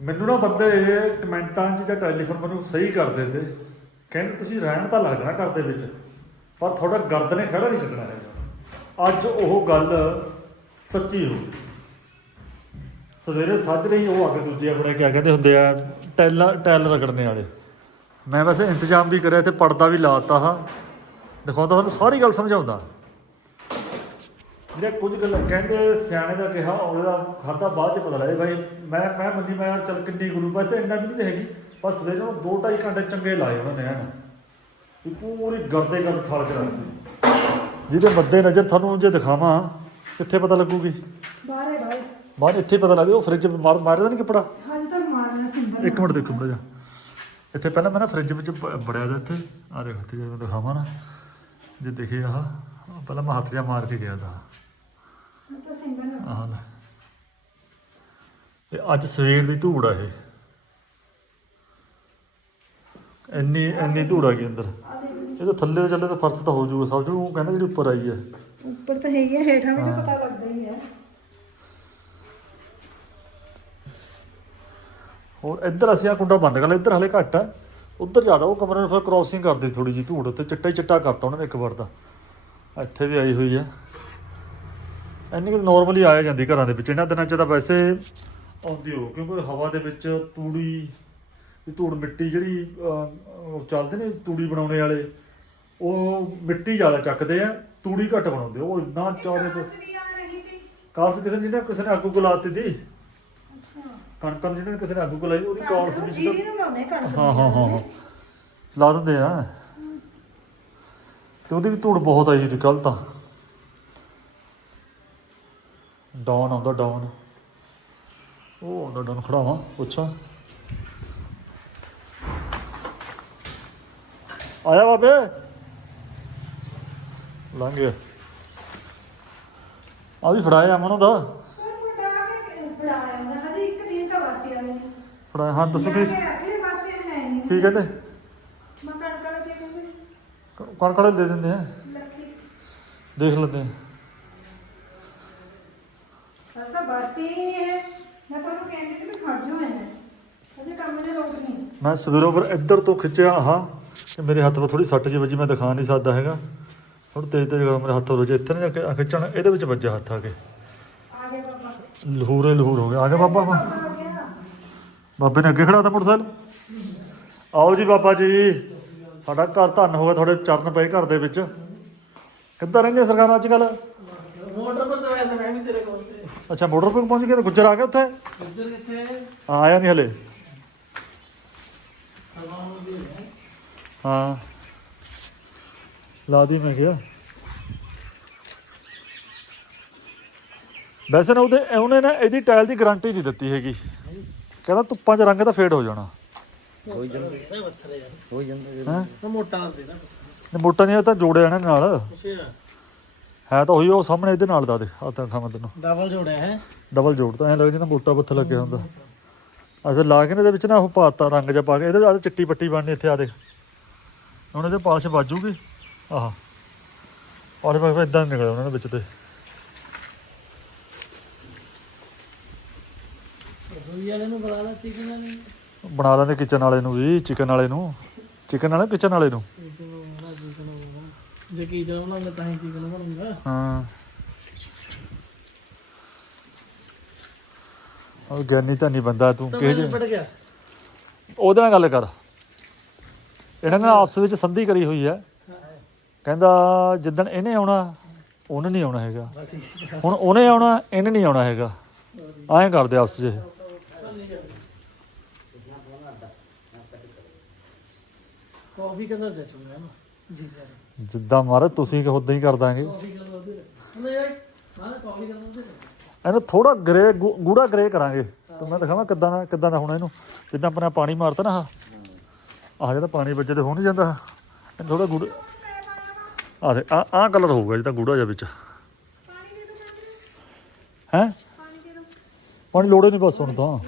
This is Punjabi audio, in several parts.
ਮੈਨੂੰ ਨਾ ਬੰਦੇ ਕਮੈਂਟਾਂ 'ਚ ਜਾਂ ਟੈਲੀਫੋਨ ਮੈਨੂੰ ਸਹੀ ਕਰਦੇ ਤੇ। ਕਹਿੰਦੇ ਤੁਸੀਂ ਰਹਿਣ ਤਾਂ ਲੱਗਣਾ ਘਰ ਦੇ ਵਿੱਚ, ਪਰ ਤੁਹਾਡਾ ਗਰਦ ਨੇ ਖੜਾ ਨਹੀਂ ਛੱਡਣਾ ਹੈਗਾ। ਅੱਜ ਉਹ ਗੱਲ ਸੱਚੀ ਹੋ ਸਵੇਰੇ ਸੱਜ ਰਹੀ, ਉਹ ਅੱਗੇ ਦੂਜੇ ਆਪਣੇ ਕਿਆ ਕਹਿੰਦੇ ਹੁੰਦੇ ਆ, ਟੈਲਾਂ ਟੈਲ ਰਗੜਨੇ ਵਾਲੇ। ਮੈਂ ਵੈਸੇ ਇੰਤਜ਼ਾਮ ਵੀ ਕਰਿਆ ਤੇ ਪਰਦਾ ਵੀ ਲਾਤਾ ਹਾਂ। ਦਿਖਾਉਂਦਾ ਤੁਹਾਨੂੰ, ਸਾਰੀ ਗੱਲ ਸਮਝਾਉਂਦਾ। ਜਿਹੜੇ ਕੁਝ ਗੱਲਾਂ ਕਹਿੰਦੇ ਸਿਆਣੇ ਦਾ ਕਿਹਾ ਉਹਦਾ ਖਾਦਾ ਬਾਅਦ ਚ ਪਤਾ ਲੱਗੇ ਭਾਈ ਮੈਂ ਮੈਂ ਮੰਨੀ ਮੈਂ ਯਾਰ ਚੱਲ ਕਿੰਨੀ ਗੁਰੂ ਵੈਸੇ ਇੰਨਾ ਵੀ ਨਹੀਂ ਹੈਗੀ ਬਸ ਸਵੇਰੇ ਨੂੰ 2.5 ਘੰਟੇ ਚੰਗੇ ਲਾਏ ਉਹਨਾਂ ਨੇ ਹਨ ਵੀ ਪੂਰੀ ਗਰਦੇ ਗਰਦ ਠਾਲ ਕੇ ਰੱਖਦੀ ਜਿਹਦੇ ਮੱਦੇ ਨਜ਼ਰ ਤੁਹਾਨੂੰ ਜੇ ਦਿਖਾਵਾਂ ਕਿੱਥੇ ਪਤਾ ਲੱਗੂਗੀ? ਬਾਹਰ ਬਾਹਰ। ਬਾਅਦ ਇੱਥੇ ਪਤਾ ਲੱਗਦਾ ਉਹ ਫ੍ਰਿਜ ਮਾਰ ਮਾਰਿਆ ਤਾਂ ਨਹੀਂ ਕੱਪੜਾ? ਹਜੇ ਤਾਂ ਮਾਰਨਾ ਸਿੰਬਲ ਇੱਕ ਮਿੰਟ ਦੇਖੋ ਜਾ ਇੱਥੇ ਪਹਿਲਾਂ ਮੈਂ ਨਾ ਫ੍ਰਿਜ ਵਿੱਚ ਬੜਿਆ ਦਾ ਇੱਥੇ। ਆ ਦੇਖੋ ਜਦੋਂ ਦਿਖਾਵਾਂ ਨਾ ਜੇ ਦਿਖੇ ਆਹ ਪਹਿਲਾਂ ਮੈਂ ਹੱਥ ਜਿਹਾ ਮਾਰ ਕੇ ਗਿਆ ਤਾਂ। ਤਾਂ ਸਿੰਬਲ ਆਹ ਲੈ। ਇਹ ਅੱਜ ਸਵੇਰ ਦੀ ਧੂੜ ਆ ਇਹ। ਇੰਨੀ ਇੰਨੀ ਧੂੜ ਆ ਗਈ ਅੰਦਰ। ਆ ਦੇਖ ਇਹ ਤਾਂ ਥੱਲੇ ਚੱਲੇ ਤਾਂ ਫਰਸ਼ ਤਾਂ ਹੋ ਜਾਊਗਾ ਸਭ ਨੂੰ ਉਹ ਕਹਿੰਦਾ ਜਿਹੜੀ ਉੱਪਰ ਆਈ ਹੈ ਉੱਪਰ ਤਾਂ ਹੈ ਹੀ ਹੈ ਹੇਠਾਂ ਵੀ ਤਾਂ ਪਤਾ ਲੱਗਦਾ ਹੀ ਹੈ ਹੋਰ ਇੱਧਰ ਅਸੀਂ ਆ ਕੁੰਡਾ ਬੰਦ ਕਰ ਲਿਆ ਇੱਧਰ ਹਲੇ ਘੱਟ ਆ। ਉੱਧਰ ਜ਼ਿਆਦਾ ਉਹ ਕਮਰੇ ਨੂੰ ਫਿਰ ਕ੍ਰੋਸਿੰਗ ਕਰਦੇ ਥੋੜੀ ਜੀ ਧੂੜ ਉੱਤੇ ਚਿੱਟਾ ਹੀ ਚਿੱਟਾ ਕਰਤਾ ਉਹਨਾਂ ਨੇ ਇੱਕ ਵਾਰ ਦਾ ਇੱਥੇ ਵੀ ਆਈ ਹੋਈ ਆ। ਇੰਨੀ ਨਾਰਮਲੀ ਆਇਆ ਜਾਂਦੀ ਘਰਾਂ ਦੇ ਵਿੱਚ ਇਹਨਾਂ ਦਿਨਾਂ 'ਚ ਤਾਂ ਵੈਸੇ ਆਉਂਦੀ ਹੋ ਕਿਉਂਕਿ ਹਵਾ ਦੇ ਵਿੱਚ ਤੂੜੀ ਧੂੜ ਮਿੱਟੀ ਜਿਹੜੀ ਚੱਲਦੇ ਨੇ ਤੂੜੀ ਬਣਾਉਣੇ ਵਾਲੇ ਉਹ ਮਿੱਟੀ ਜ਼ਿਆਦਾ ਚੱਕਦੇ ਆ ਤੂੜੀ ਘੱਟ ਬਣਾਉਂਦੇ ਉਹ ਇੰਨਾ ਚਾਰੇ ਆ ਕਾਲਸ ਕਿਸੇ ਨੇ ਜਿਹਨੇ ਕਿਸੇ ਨੇ ਅੱਗ ਗੁਲਾਤੀ ਦੀ ਅੱਛਾ। ਕਣਕਾਂ ਨੂੰ ਜਿਹਨੇ ਕਿਸੇ ਨੇ ਅੱਗ ਗੁਲਾਈ ਉਹਦੀ ਕਾਲਸ ਵਿੱਚ ਹਾਂ ਹਾਂ ਹਾਂ ਹਾਂ। ਲਾ ਦਿੰਦੇ ਆ। ਤੇ ਉਹਦੀ ਵੀ ਧੂੜ ਬਹੁਤ ਆਈ ਸੀ ਕੱਲ ਤਾਂ। ਡਾਊਨ ਆਉਂਦਾ ਡਾਊਨ। ਉਹ ਆਉਂਦਾ ਡਾਊਨ। ਖੜਾਵਾਂ ਪੁੱਛਾਂ। ਆਇਆ ਬਾਬੇ? ਲੰਘ ਗਿਆ। ਆ ਵੀ ਫੜਾਇਆ ਮਨੋਂ ਦਾ ਸਰ ਮੁੰਡਾ ਕੇ ਫੜਾਇਆ? ਹਾਂ ਦੱਸੋ ਕੀ? ਕੇ ਹੈ ਕਹਿੰਦੇ? ਮੈਂ ਕਣਕ ਵਾਲਾ ਕੀ ਕਹਿੰਦੇ ਕਣਕੜੇ ਦੇ ਦਿੰਦੇ ਆ। ਦੇਖ ਲੈਂਦੇ ਆ ਅਸਾਂ ਵਰਤੀ ਹੀ ਨਹੀਂ ਹੈ। ਮੈਂ ਤੁਹਾਨੂੰ ਕਹਿੰਦੀ ਸੀ ਵੀ ਖੜ ਜਾਓ ਮੈਂ ਅਜੇ ਕੰਮ ਦੇ ਲੋਕ ਨਹੀਂ। ਮੈਂ ਸਵੇਰੋਂ ਇੱਧਰ ਤੋਂ ਖਿੱਚਿਆ ਆਹ ਤੇ ਮੇਰੇ ਹੱਥ 'ਤੇ ਥੋੜੀ ਸੱਟ ਜਿਹੀ ਵੱਜੀ ਮੈਂ ਦਿਖਾ ਨਹੀਂ ਸਕਦਾ ਹੈਗਾ। ਹੁਣ ਤੇਜ਼ ਤੇਜ਼ ਮੇਰੇ ਹੱਥ ਵੱਜੇ ਇੱਥੇ ਨੇ ਆ ਖਿੱਚਣ ਇਹਦੇ ਵਿੱਚ ਵੱਜਿਆ ਹੱਥ ਆ ਕੇ। ਆ ਗਿਆ ਬਾਬਾ। ਲਹੂਰੇ ਲਹੂਰ ਹੋ ਗਿਆ ਆ ਗਿਆ ਬਾਬਾ। ਬਾਬਾ। ਆ ਗਿਆ। ਬਾਬੇ ਨੇ ਅੱਗੇ ਖੜਾ ਤਾ ਮੋਟਰਸਾਈਕਲ? ਆਓ ਜੀ ਬਾਬਾ ਜੀ। ਸਾਡਾ ਘਰ ਧੰਨ ਹੋਵੇ ਤੁਹਾਡੇ ਚਰਨ ਪਏ ਘਰ ਦੇ ਵਿੱਚ। ਕਿੱਦਾਂ ਰਹਿੰਦੇ ਸਰਕਾਰਾਂ ਅੱਜ ਕੱਲ ਮੋਟਰ ਪਰ ਤਾਂ ਵੈਸੇ ਮੈਂ ਵੀ ਤੇਰੇ ਕੋਲ ਤੇ ਅੱਛਾ ਮੋਟਰ ਪਰ ਪਹੁੰਚ ਗਏ ਤੇ ਗੁੱਜਰ ਆ ਗਿਆ ਉੱਥੇ? ਇੱਧਰ ਕਿੱਥੇ? ਹਾਂ, ਆਇਆ ਨਹੀਂ ਹਲੇ। ਦੀ ਹੈ। ਲਾ ਦੀ ਮੈਂ ਕਿਹਾ। ਵੈਸੇ ਨਾ ਉਹਦੇ ਉਹਨੇ ਨਾ ਇਹਦੀ ਟਾਇਲ ਦੀ ਗਾਰੰਟੀ ਨਹੀਂ ਦਿੱਤੀ ਹੈਗੀ। ਕਹਿੰਦਾ ਧੁੱਪਾਂ 'ਚ ਰੰਗ ਤਾਂ ਫੇਡ ਹੋ ਜਾਣਾ। ਹੋ ਜਾਂਦਾ। ਇਹ ਪੱਥਰ ਯਾਰ। ਹੋ ਜਾਂਦਾ। ਹੈ? ਨਾ ਮੋਟਾ ਹੁੰਦੇ ਨਾ। ਮੋਟਾ ਨਹੀਂ ਇਹ ਤਾਂ ਜੋੜਿਆ ਇਹਨਾਂ ਨਾਲ। ਹੈ ਤਾਂ ਉਹੀ ਉਹ ਸਾਹਮਣੇ ਇਹਦੇ ਨਾਲ ਦਾ ਦੇ ਆ ਤਾਂ ਖਾਵਾਂ ਤੈਨੂੰ। ਡਬਲ ਜੋੜਿਆ ਹੈ। ਡਬਲ ਜੋੜ ਤਾਂ ਐ ਲੱਗ ਜਿਵੇਂ ਮੋਟਾ ਪੱਥਰ ਲੱਗਿਆ ਹੁੰਦਾ। ਅਸਲ ਲਾ ਕੇ ਨਾ ਇਹਦੇ ਵਿੱਚ ਨਾ ਉਹ ਪਾਤਾ ਰੰਗ ਜਿਹਾ ਪਾ ਕੇ ਇਹਦੇ ਨਾਲ ਚਿੱਟੀ ਪੱਟੀ ਬਣਨੀ ਇੱਥੇ ਆ ਦੇਖ। ਹੁਣ ਇਹਦੇ ਪਾਲਸ਼ ਵੱਜੂਗੀ। ਆਹ। ਔਰ ਬਾਬਾ ਇਦਾਂ ਨਿਕਲਿਆ ਉਹਨਾਂ ਦੇ ਵਿੱਚ ਤੇ। ਬਣਾ ਲੈਂਦੇ ਕਿਚਨ ਵਾਲੇ ਨੂੰ ਵੀ ਚਿਕਨ ਵਾਲੇ ਨੂੰ। ਚਿਕਨ ਵਾਲੇ ਕਿਚਨ ਵਾਲੇ ਨੂੰ। ਜੇ ਕੀ ਜਣਾ ਬਣਾਉਂਦਾ ਤਾਂ ਹੀ ਚਿਕਨ ਬਣੂਗਾ। ਹਾਂ। ਉਹ ਗਿਆਨੀ ਤਾਂ ਨਹੀਂ ਬੰਦਾ ਤੂੰ ਤਾਂ ਕਿਹ ਮੈਂ ਜੇ ਪੜ ਗਿਆ। ਉਹਦੇ ਨਾਲ ਗੱਲ ਕਰ। ਇਹਨਾਂ ਨੇ ਆਪਸ ਵਿੱਚ ਸੰਧੀ ਕਰੀ ਹੋਈ ਹੈ ਕਹਿੰਦਾ ਜਿੱਦਣ ਇਹਨੇ ਆਉਣਾ ਉਹਨੇ ਨਹੀਂ ਆਉਣਾ ਹੈਗਾ। ਬਸ ਠੀਕ ਹੈ ਹੁਣ ਉਹਨੇ ਆਉਣਾ ਇਹਨੇ ਨਹੀਂ ਆਉਣਾ ਹੈਗਾ। ਐਂ ਕਰਦੇ ਆਪਸ 'ਚ ਇਹ। ਕਾਫੀ ਕੰਦਰ ਚੱਚੂਗਾ ਨਾ। ਜੀ ਸਰ ਜਿੱਦਾਂ ਮਹਾਰਾਜ ਤੁਸੀਂ ਉਦਾਂ ਹੀ ਕਰ ਦਾਂਗੇ। ਇਹਨੂੰ ਥੋੜਾ ਗਰੇ ਗੂ- ਗੂੜਾ ਗਰੇ ਕਰਾਂਗੇ। ਤਾਂ ਮੈਂ ਦਿਖਾਵਾਂ ਕਿੱਦਾਂ ਦਾ ਕਿੱਦਾਂ ਦਾ ਹੋਣਾ ਇਹਨੂੰ। ਜਿੱਦਾਂ ਆਪਣਾ ਪਾਣੀ ਮਾਰਤਾ ਨਾ ਆਹ। ਜਿਹੜਾ ਪਾਣੀ ਵੱਜੇ ਤੇ ਹੋ ਨਹੀਂ ਜਾਂਦਾ। ਇਹ ਥੋੜਾ ਗੂੜਾ ਆਹ ਦੇ ਆ ਆਹ ਕਲਰ ਹੋਊਗਾ ਜਿੱਦਾਂ ਗੂੜਾ ਜਿਹਾ ਵਿੱਚ। ਹੈ? ਪਾਣੀ ਲੋੜੇ ਨਹੀਂ ਬਸ ਹੁਣ ਤਾਂ।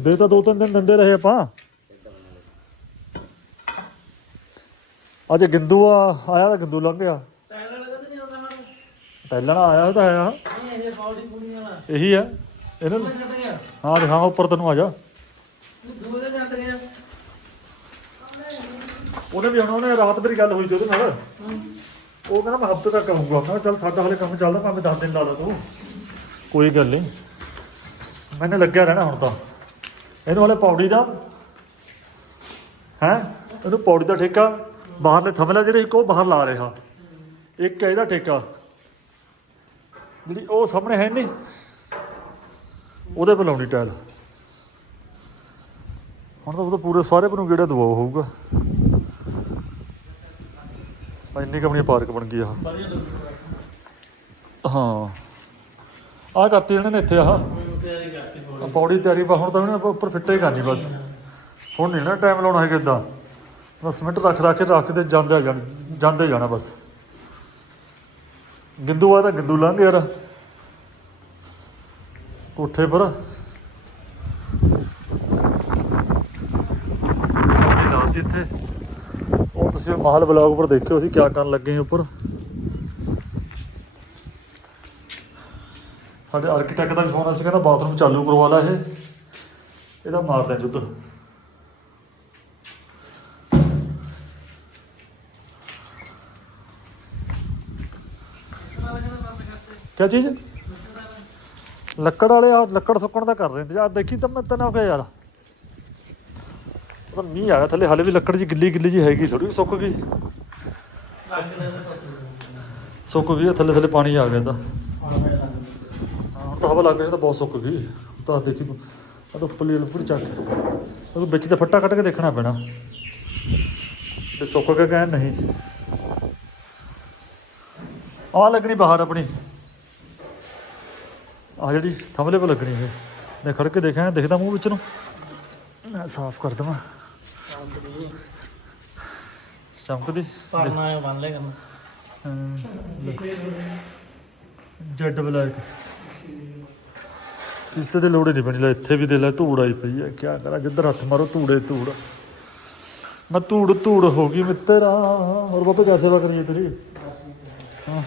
ਦੇ ਤਾਂ ਦੋ ਤਿੰਨ ਦਿਨ ਦਿੰਦੇ ਰਹੇ ਆਪਾਂ। ਅੱਜ ਗਿੰਦੂ ਆ ਆਇਆ ਤਾਂ ਗਿੰਦੂ ਲੰਘ ਗਿਆ। ਪਹਿਲਾਂ ਨਾ ਆਇਆ ਤਾਂ ਆਇਆ ਨਹੀਂ ਇਹ ਆ। ਇਹਨਾਂ ਨੂੰ ਹਾਂ ਦਿਖਾਵਾਂ ਉੱਪਰ ਤੈਨੂੰ ਆ ਜਾ। ਉਹਨੇ ਵੀ ਹੁਣ ਉਹਨੇ ਰਾਤ ਮੇਰੀ ਗੱਲ ਹੋਈ ਉਹਦੇ ਨਾਲ। ਉਹ ਕਹਿੰਦਾ ਮੈਂ ਹਫ਼ਤੇ ਤੱਕ ਆਉਂਗਾ ਮੈਂ ਕਿਹਾ ਚੱਲ ਸਾਡਾ ਹਲੇ ਕੰਮ ਚੱਲਦਾ ਭਾਵੇਂ 10 ਦਿਨ ਲਾ ਲਾ ਤੂੰ। ਕੋਈ ਗੱਲ ਨਹੀਂ। ਮੈਨੇ ਲੱਗਿਆ ਰਹਿਣਾ ਹੁਣ ਤਾਂ। ਇਹਨੂੰ ਹਲੇ ਪੌੜੀ ਦਾ ਹੈ? ਇਹਨੂੰ ਪੌੜੀ ਦਾ ਠੇਕਾ। ਬਾਹਰਲੇ ਥਮਲੇ ਜਿਹੜੇ ਇੱਕ ਉਹ ਬਾਹਰ ਲਾ ਰਿਹਾ। ਇੱਕ ਇਹਦਾ ਠੇਕਾ। ਜਿਹੜੀ ਉਹ ਸਾਹਮਣੇ ਹੈ ਨਹੀਂ, ਉਹਦੇ ਪਰ ਲਾਉਣੀ ਟਾਇਲ। ਹੁਣ ਤਾਂ ਉਹ ਤਾਂ ਪੂਰੇ ਸਾਰੇ ਪਰ ਨੂੰ ਕਿਹੜਾ ਦਬਾਅ ਹੋਊਗਾ। ਇੰਨੀ ਕਮਣੀ ਪਾਰਕ ਬਣ ਗਈ ਆ। ਹਾਂ। ਆਹ ਕਰਤੀ ਇਹਨਾਂ ਨੇ ਇੱਥੇ ਆਹ। ਤਿਆਰੀ ਪੌੜੀ ਤਿਆਰੀ ਬਾ ਹੁਣ ਤਾਂ ਉਹਨੇ ਉੱਪਰ ਫਿੱਟੇ ਕਰਨੀ ਬਸ। ਹੁਣ ਨਹੀਂ ਨਾ ਟਾਈਮ ਲਾਉਣਾ ਹੈਗਾ ਇਦਾਂ। ਬਸ ਮਿੰਟ ਰੱਖ ਰੱਖ ਕੇ ਰੱਖ ਕੇ ਜਾਂਦੇ ਜਾਣ, ਜਾਂਦੇ ਜਾਣਾ ਬਸ। ਗਿੰਦੂ ਆ ਤਾਂ ਗਿੰਦੂ ਲੰਘ ਯਾਰ। ਕੋਠੇ ਪਰ। ਪੌੜੀ ਇੱਥੇ। ਉਹ ਤੁਸੀਂ ਮਹਲ ਬਲੌਗ ਪਰ ਦੇਖਿਓ ਅਸੀਂ ਕੀ ਕਰਨ ਲੱਗੇ ਹਾਂ ਉੱਪਰ। ਸਾਡੇ ਆਰਕੀਟੈਕਟ ਦਾ ਫੋਨ ਸੀ ਕਹਿੰਦਾ ਬਾਥਰੂਮ ਚਾਲੂ ਕਰਵਾ ਲਾ ਇਹ। ਇਹਦਾ ਮਾਰਦੇ ਜੁੱਧ ਕਿਆ ਚੀਜ਼? ਲੱਕੜ ਵਾਲੇ ਆ, ਲੱਕੜ ਸੁੱਕਣ ਦਾ ਕਰ ਰਹੇ ਇੰਤਜ਼ਾਰ ਦੇਖੀ ਤਾਂ ਮੈਂ ਤੈਨੂੰ ਕਿਹਾ ਯਾਰ। ਉਹ ਮੀਂਹ ਆਇਆ ਥੱਲੇ, ਹਲੇ ਵੀ ਲੱਕੜ ਜੀ ਗਿੱਲੀ ਗਿੱਲੀ ਜੀ ਹੈਗੀ ਥੋੜੀ ਸੁੱਕ ਗਈ। ਸੁੱਕ ਗਈ ਥੱਲੇ ਥੱਲੇ ਪਾਣੀ ਆ ਗਿਆ ਇਹਦਾ ਹੁਣ ਤਾਂ ਹਵਾ ਲੱਗ ਗਈ ਤਾਂ ਬਹੁਤ ਸੁੱਕ ਗਈ। ਤਾਂ ਦੇਖੀ ਤੂੰ ਆ ਤਾਂ ਉੱਪਰਲੀ ਉੱਪਰ ਚੱਕ। ਉਹ ਵਿੱਚ ਤੇ ਫੱਟਾ ਕੱਢ ਕੇ ਦੇਖਣਾ ਪੈਣਾ। ਤੇ ਸੁੱਕ ਕੇ ਕਹਿਣ ਨਹੀਂ। ਆ ਲੱਗਣੀ ਬਾਹਰ ਆਪਣੀ। ਆ ਜਿਹੜੀ ਥੰਮਲੇ 'ਤੇ ਲੱਗਣੀ ਹੈ ਮੈਂ ਖੜ ਕੇ ਦੇਖਿਆ ਦਿਖਦਾ ਮੂੰਹ ਵਿੱਚ ਨੂੰ। ਮੈਂ ਸਾਫ਼ ਕਰ ਦਵਾਂ। ਚਮਕਦੀ? ਪਰਨਾ ਬੰਨ ਲੈ ਕੰਮ ਜੈਡ ਬਲੈਕ। ਸੀਸੇ ਦੇ ਲੋੜੇ ਨਹੀਂ ਬਣੀ ਲੈ ਇੱਥੇ ਵੀ ਦੇ ਲੈ ਧੂੜ ਆਈ ਪਈ ਹੈ। ਕੀ ਕਰਾਂ ਜਿੱਧਰ ਹੱਥ ਮਾਰੋ ਧੂੜੇ ਧੂੜ। ਮੈਂ ਧੂੜ ਧੂੜ ਹੋ ਗਈ ਮਿੱਤਰਾ। ਹੋਰ ਬਾਬੇ ਕਿਆ ਸੇਵਾ ਕਰੀਏ ਤੇਰੀ? ਹਾਂ।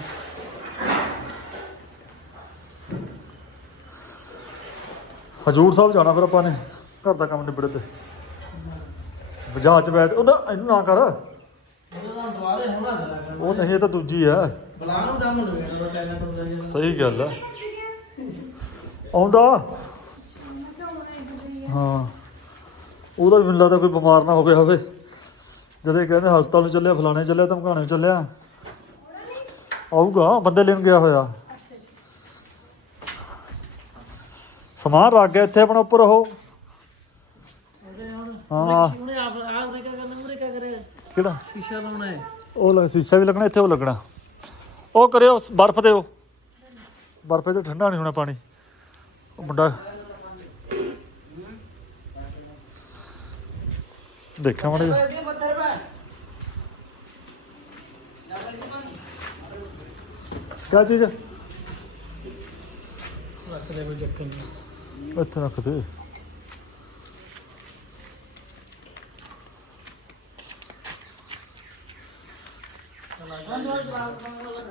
ਹਜੂਰ ਸਾਹਿਬ ਜਾਣਾ ਫਿਰ ਆਪਾਂ ਨੇ, ਘਰ ਦਾ ਕੰਮ ਨਿਬੜੇ ਤੇ। ਬਜਾਜ ਚ ਬੈਠ ਉਹ ਨਾ ਇਹਨੂੰ ਨਾ ਕਰ। ਉਹ ਨਹੀਂ, ਇਹ ਤਾਂ ਦੂਜੀ ਆ। ਸਹੀ ਗੱਲ ਆ। ਆਉਂਦਾ। ਹਾਂ। ਉਹਦਾ ਵੀ ਮੈਨੂੰ ਲੱਗਦਾ ਕੋਈ ਬਿਮਾਰ ਨਾ ਹੋ ਗਿਆ ਹੋਵੇ। ਜਦੋਂ ਕਹਿੰਦੇ ਹਸਪਤਾਲ ਨੂੰ ਚੱਲਿਆ, ਫਲਾਣੇ ਚੱਲਿਆ, ਧਮਕਾਣੇ ਨੂੰ ਚੱਲਿਆ। ਆਊਗਾ, ਬੰਦੇ ਲੈਣ ਗਿਆ ਹੋਇਆ। ਸਮਾਨ ਰੱਖ ਗਿਆ ਇੱਥੇ ਆਪਣਾ ਉੱਪਰ ਉਹ। ਉਹਦੇ ਹੁਣ ਹਾਂ। ਉਹਨੇ ਆਪ ਆਪ ਦੇ ਕਿਆ ਕਰਨਾ? ਮੂਰੇ ਕਿਆ ਕਰੇ ਕਿਹੜਾ? ਸ਼ੀਸ਼ਾ ਲਾਉਣਾ ਹੈ। ਉਹ ਲੱਗ ਸੀਸਾ ਵੀ ਲੱਗਣਾ ਇੱਥੇ ਉਹ ਲੱਗਣਾ। ਉਹ ਕਰਿਓ ਬਰਫ਼ ਦਿਓ। ਬਰਫ਼ ਤੇ ਠੰਡਾ ਨਹੀਂ ਹੋਣਾ ਪਾਣੀ। ਉਹ ਮੁੰਡਾ ਦੇਖਾਂ ਮਾੜਾ ਕਿਆ ਚੀਜ਼? ਰੱਖ ਦੇ ਕੋਈ ਚੱਕਰ ਨਹੀਂ ਇੱਥੇ ਰੱਖ ਦੇ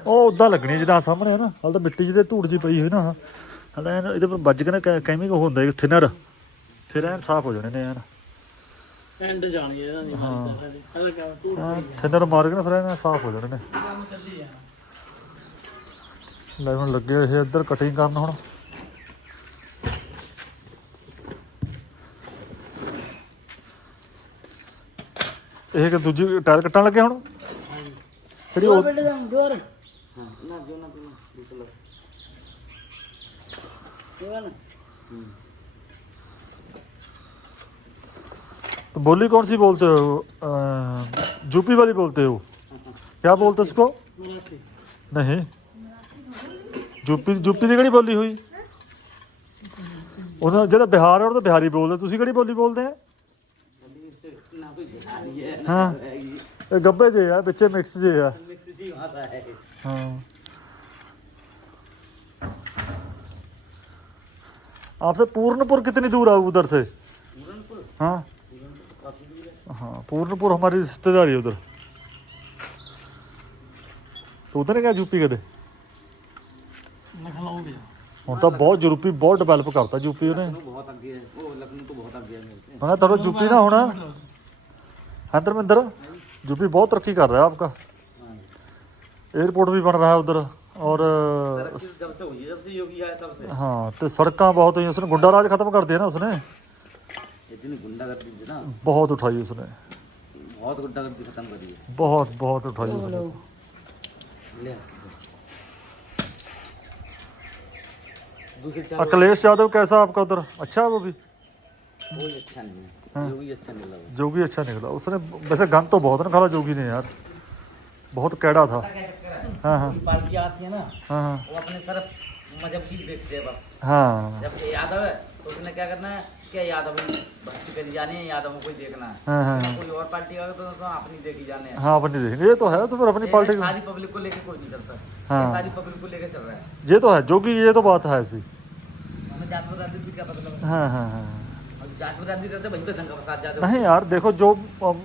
ਉਹ ਉਦਾਂ ਲੱਗਣੀ ਜਿੱਦਾਂ ਸਾਹਮਣੇ ਹੈ ਨਾ ਹਾਲ ਤਾਂ ਮਿੱਟੀ ਜਿਹੀ ਤੇ ਧੂੜ ਜੀ ਪਈ ਹੋਈ ਨਾ ਹਾਲ ਇਹਦੇ ਪਰ ਵੱਜ ਕੇ ਨਾ ਕੈਮੀਕਲ ਹੁੰਦਾ ਥਿਨਰ ਫਿਰ ਐਨ ਸਾਫ਼ ਹੋ ਜਾਣੇ ਨੇ ਯਾਰ ਐਂਡ ਜਾਣੀ ਇਹਦਾ ਨਹੀਂ ਹਾਂ। ਥਿਨਰ ਮਾਰ ਕੇ ਨਾ ਫਿਰ ਐਨ ਸਾਫ਼ ਹੋ ਜਾਣੇ ਨੇ ਕੰਮ ਚੱਲੀ ਆ ਲੈ ਹੁਣ ਲੱਗੇ ਇਹ ਇੱਧਰ ਕਟਿੰਗ ਕਰਨ ਹੁਣ ਇਹ ਕਿ ਦੂਜੀ ਟਾਇਰ ਕੱਟਣ ਲੱਗੇ ਹੁਣ ਜਿਹੜੀ ਉਹ ਬੇਟੇ ਦਾ ਜੋਰ ਨਾ ਜੋ ਨਾ ਤੂੰ ਬਿਲਕੁਲ ਜੋਰ तो बोली कौन सी बोलते हो अ, यूपी वाली बोलते हो क्या बोलते उसको ਮਰਾਠੀ नहीं यूपी यूपी ਦੀ ਕਿਹੜੀ ਬੋਲੀ ਹੋਈ ਉਹਨਾਂ ਜਿਹੜਾ ਬਿਹਾਰ ਹੈ ਉਹ ਤਾਂ ਬਿਹਾਰੀ ਬੋਲਦੇ ਤੁਸੀਂ ਕਿਹੜੀ ਬੋਲੀ ਬੋਲਦੇ ਆ ਨਾ ਕੋਈ ਬਿਹਾਰੀ ਹੈ ਹਾਂ ਇਹ ਗੱਬੇ ਜੇ ਆ ਵਿੱਚੇ ਮਿਕਸ ਜੇ ਆ मिक्स सी भाषा है हाँ आपसे पूर्णपुर कितनी दूर है उधर से पूरनपुर हाँ पूरनपुर काफी दूर है हाँ पूर्णपुर हमारी रिश्तेदारी है उधर तो उधर क्या यूपी का दे ਲਖਨਊ ਗਿਆ ਹੁਣ ਤਾਂ ਬਹੁਤ ਯੂਰਪੀ ਬਹੁਤ ਡਿਵੈਲਪ ਕਰਤਾ ਯੂਪੀ ਉਹਨੇ लखनऊ बहुत आगे है वो लखनऊ तो बहुत आगे है मेरे से ਮੈਂ ਤੁਹਾਡਾ ਯੂਪੀ ਨਾ ਹੋਣਾ है धर्मेंद्र यूपी बहुत तरक्की कर रहा है आपका एयरपोर्ट भी बन रहा है उधर और जब से हुई है जब से योगी आया तब से हाँ तो सड़क बहुत हुई उसने गुंडा राज खत्म कर दिया ना उसने इतनी गुंडा कर दी ना बहुत उठाई उसने बहुत गुंडा कर खत्म करी है बहुत बहुत उठाई उसने अखिलेश यादव कैसा आपका उधर अच्छा है वो भी कोई अच्छा नहीं है। योगी अच्छा नहीं जोगी अच्छा निकला। उसने वैसे गन तो बहुत निकाला जोगी ने यार। बहुत कैड़ा था। हाँ? हाँ पार्टी आती है ना हाँ हाँ। वो अपने सिर्फ़ मज़हब की देखते हैं बस। हाँ। जब ये यादव है तो उसने क्या करना है क्या यादव ही भक्ति करी जानी है यादव को कोई देखना है। हाँ हाँ। कोई और पार्टी का तो, तो अपनी देखी जाने हैं। हाँ अपनी ये तो है तो फिर अपनी पार्टी सारी पब्लिक को लेके कोई नहीं चलता। हाँ। ये सारी पब्लिक को लेके चल रहा है। ये तो है जोगी ये तो बात है ऐसी। हमें जात बरादरी क्या मतलब हाँ हाँ हाँ। जात बरादरी रहते वहीं पे दंगा फसाद जाते नहीं यार देखो जो अम,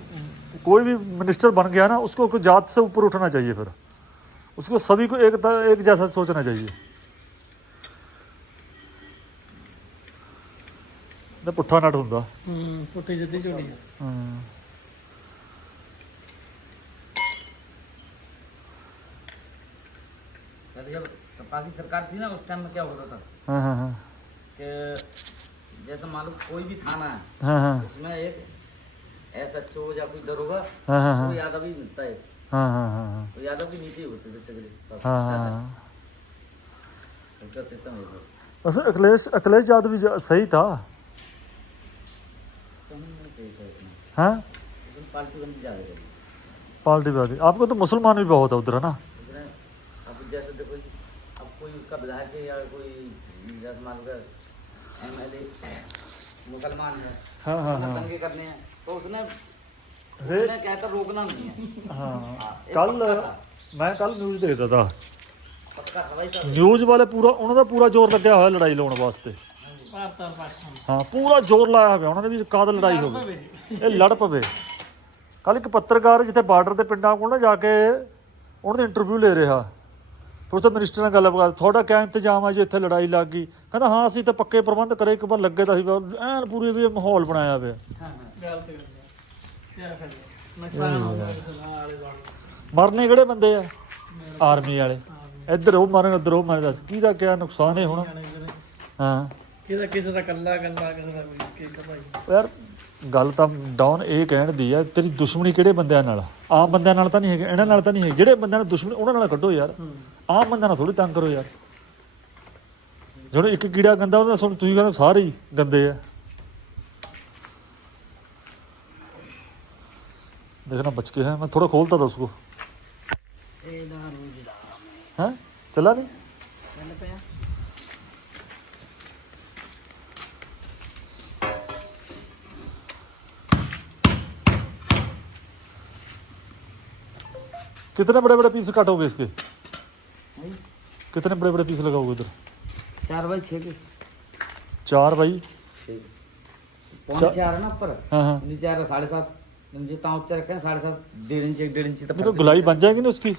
कोई भी मिनिस्टर बन गया ना उसको कोई जात से ऊपर उठना चाहिए फिर उसको सभी को एक त- एक जैसा सोचना चाहिए ਨਾ ਪੁੱਠਾ ਨਟ ਹੁੰਦਾ ਹੂੰ ਪੁੱਠੀ ਸਿੱਧੀ ਝੋਲੀ ਹਾਂ पहले जब सपा की सरकार थी ना उस टाइम में क्या होता था ਹਾਂ ਹਾਂ ਹਾਂ कि जैसे मान लो कोई भी थाना है हाँ, हाँ। उसमें एक ऐसा चो या कोई दरोगा हाँ हाँ, हाँ। यादव ही मिलता है। हाँ हाँ हाँ, हाँ। तो यादव भी नीचे ही होते थे सगले हाँ हाँ इसका सिस्टम है वैसे अच्छा, अखिलेश अखिलेश यादव भी सही था? हाँ? पार्टी बंदी आपको तो मुसलमान भी बहुत है उधर है ना? अब जैसे देखो अब कोई उसका विधायक या कोई जैसे मान लो एम मुसलमान है हाँ हाँ उसने हाँ दंगे करने हैं तो उसने रे- उसने क्या था रोकना नहीं है हाँ एक ਕੱਲ पक्का था। ਮੈਂ ਕੱਲ ਨਿਊਜ਼ ਦੇਖਦਾ ਤਾ पक्का था भाई साहब ਨਿਊਜ਼ ਵਾਲੇ ਪੂਰਾ ਉਹਨਾਂ ਦਾ ਪੂਰਾ ਜ਼ੋਰ ਲੱਗਿਆ ਹੋਇਆ ਲੜਾਈ ਲਾਉਣ ਵਾਸਤੇ ਭਾਰਤ ਔਰ ਪਾਕਿਸਤਾਨ ਹਾਂ ਪੂਰਾ ਜ਼ੋਰ ਲਾਇਆ ਹੋਇਆ ਉਹਨਾਂ ਨੇ ਵੀ ਕਾਦ ਲੜਾਈ ਹੋਵੇ ਇਹ ਲੜ ਪਵੇ ਕੱਲ ਇੱਕ ਪੱਤਰਕਾਰ ਜਿੱਥੇ ਬਾਰਡਰ ਦੇ ਪਿੰਡਾਂ ਕੋਲ ਨਾ ਜਾ ਕੇ ਉਹਨਾਂ ਦੇ ਇੰਟਰਵਿਊ ਲੈ ਰਿਹਾ ਫਿਰ ਉੱਥੇ ਮਿਨਿਸਟਰ ਨਾਲ ਗੱਲ ਕਰ ਤੁਹਾਡਾ ਕਿਆ ਇੰਤਜ਼ਾਮ ਹੈ ਜੀ ਇੱਥੇ ਲੜਾਈ ਲੱਗ ਗਈ? ਕਹਿੰਦਾ ਹਾਂ ਅਸੀਂ ਤਾਂ ਪੱਕੇ ਪ੍ਰਬੰਧ ਕਰੇ ਇੱਕ ਵਾਰ ਲੱਗੇ ਤਾਂ ਸੀ ਐਨ ਪੂਰੇ ਵੀ ਮਾਹੌਲ ਬਣਾਇਆ हाँ हाँ ਗੱਲ ਤੇ ਨੁਕਸਾਨ ਹੋ ਗਿਆ ਮਰਨੇ ਕਿਹੜੇ ਬੰਦੇ ਆ? ਆਰਮੀ ਵਾਲੇ। ਇੱਧਰ ਉਹ ਮਰਨ ਉੱਧਰ ਉਹ ਮਰਨ ਦੱਸ ਕਿਹਦਾ ਕਿਆ ਨੁਕਸਾਨ ਹੈ ਹੁਣ? ਹਾਂ। ਕਿਹਦਾ ਕਿਸੇ ਦਾ ਕੱਲਾ ਕੱਲਾ ਕਿਸੇ ਦਾ ਕੋਈ ਕੀ ਭਾਈ ਉਹ ਯਾਰ ਗੱਲ ਤਾਂ ਡਾਊਨ ਇਹ ਕਹਿਣ ਦੀ ਆ ਤੇਰੀ ਦੁਸ਼ਮਣੀ ਕਿਹੜੇ ਬੰਦਿਆਂ ਨਾਲ? ਆਮ ਬੰਦਿਆਂ ਨਾਲ ਤਾਂ ਨਹੀਂ ਹੈਗੇ ਇਹਨਾਂ ਨਾਲ ਤਾਂ ਨਹੀਂ ਹੈ ਜਿਹੜੇ ਬੰਦਿਆਂ ਨਾਲ ਦੁਸ਼ਮਣੀ ਉਹਨਾਂ ਨਾਲ ਕੱਢੋ ਯਾਰ। ਆਮ ਬੰਦਿਆਂ ਨਾਲ ਥੋੜੀ ਤੰਗ ਕਰੋ ਯਾਰ ਜਿਹੜਾ ਇੱਕ ਕੀੜਾ ਗੰਦਾ ਉਹਦਾ ਸੁਣ ਤੁਸੀਂ ਕਹਿੰਦੇ ਸਾਰੇ ਹੀ ਗੰਦੇ ਆ देखना बच के है मैं थोड़ा खोलता था उसको हैं चला नहीं कितने बड़े बड़े पीस काटोगे इसके कितने बड़े बड़े पीस लगाओगे इधर चार बाई छः के। चार पौने चार है ना ऊपर? हाँ हाँ। नीचे आ रहा साढ़े सात। नीचे ताव ऊँचा रखे हैं साढ़े सात डेढ़ इंच एक डेढ़ इंच तक तो गुलाई बन जाएगी ना उसकी?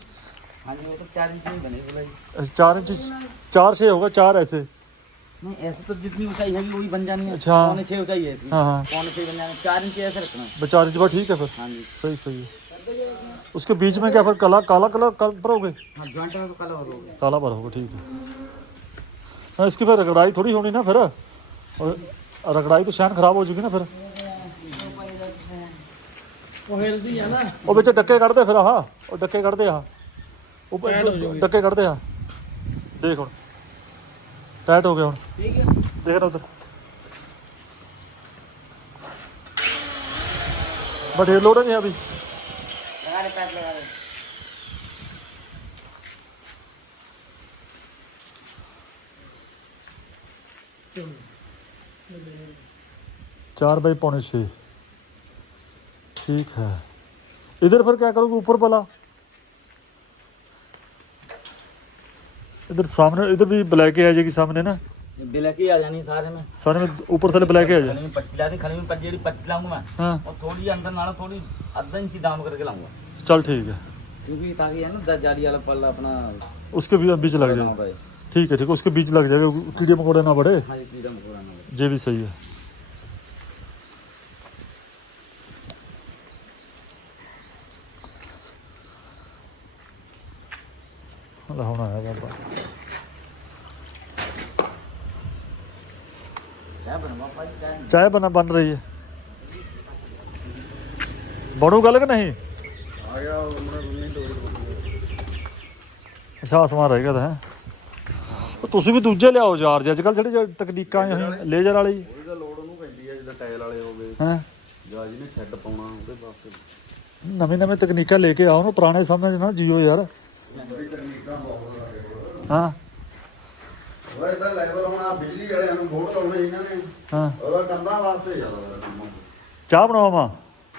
हाँ जी वो तो चार इंच ही बने गुलाई। चार इंच चार छः होगा चार ऐसे? नहीं ऐसे तो जितनी ऊंचाई है वही बन जानी है। अच्छा। पौने छः ऊंचाई है इसकी। हाँ, हाँ। पौने छः बन जानी चार इंच ऐसे रखना चार इंच ठीक है फिर। हाँ जी। सही सही है। उसके बीच में क्या फिर काला काला कलर कलर भरोगे हाँ जॉइंट में तो कलर हो गया काला भरोगे ठीक है हाँ इसकी फिर रगड़ाई थोड़ी होनी ना फिर और रगड़ाई तो शान खराब हो जाएगी ना फिर ਉਹ ਹਿਲਦੀ ਆ ਨਾ ਉਹ ਵਿੱਚ ਡੱਕੇ ਕੱਢਦੇ ਫਿਰ ਆਹ ਉਹ ਡੱਕੇ ਕੱਢਦੇ ਆ ਉਹ Tight ਹੋ ਜਾਊਗੀ। ਡੱਕੇ ਕੱਢਦੇ ਆ ਦੇਖ ਹੁਣ ਟਾਈਟ ਹੋ ਗਿਆ ਹੁਣ ठीक है ਦੇਖ ਨਾ ਉਧਰ बट ये लोड नहीं है अभी लगा दे पैप लगा दे चार बाई पौने छः ठीक है इधर फिर क्या करोगे ऊपर वाला इधर सामने इधर भी ब्लैक ही आ जाएगी सामने ना ब्लैक ही आ जानी सारे में सारे में ऊपर थले ब्लैक ही आ जाए खली में पट्टी लानी खली में पट्टी पट्टी लाऊंगा मैं हाँ और थोड़ी अंदर नाला थोड़ी आधा इंच डाउन करके लाऊंगा चल ठीक है। उसके भी बीच लग जाएगा। ठीक है ठीक है उसके बीच लग जाएगा। कीड़े मकोड़े ना बढ़े। हाँ ये भी सही है। चाय बना बन रही है। बनूगा लग नहीं? ਆ ਗਿਆ ਉਹਨੇ ਤੋੜ ਅੱਛਾ ਰਹੇਗਾ ਤਾਂ ਹੈ। ਤੁਸੀਂ ਵੀ ਦੂਜੇ ਲਿਆਓ ਯਾਰ ਜੀ ਅੱਜ ਕੱਲ ਜਿਹੜੇ ਤਕਨੀਕਾਂ ਆਈਆਂ ਲੇਜ਼ਰ ਵਾਲੀ? ਉਹਦੀ ਤਾਂ ਲੋੜ ਉਹਨੂੰ ਪੈਂਦੀ ਹੈ ਜਿੱਦਾਂ ਟਾਇਲ ਵਾਲੇ ਹੋ ਗਏ। ਹੈ? ਜਾਂ ਜਿਹਨੇ ਸ਼ੈੱਡ ਪਾਉਣਾ ਉਹਦੇ ਵਾਸਤੇ। ਨਵੀਂ ਨਵੀਂ ਤਕਨੀਕਾਂ ਲੈ ਕੇ ਆਓ ਨਾ ਪੁਰਾਣੇ ਸਮੇਂ 'ਚ ਨਾ ਜੀਓ ਯਾਰ। ਹਾਂ। ਉਹ ਇਹਦਾ ਲੈਵਲ ਹੁਣ ਆ ਬਿਜਲੀ ਵਾਲਿਆਂ ਨੂੰ ਬੋਰਡ ਲਾਉਣੇ ਇਹਨਾਂ ਨੇ। ਹਾਂ। ਉਹਦਾ ਕੰਧਾਂ ਵਾਸਤੇ ਜ਼ਿਆਦਾ ਕੰਮ। ਚਾਹ ਬਣਾਵਾਂ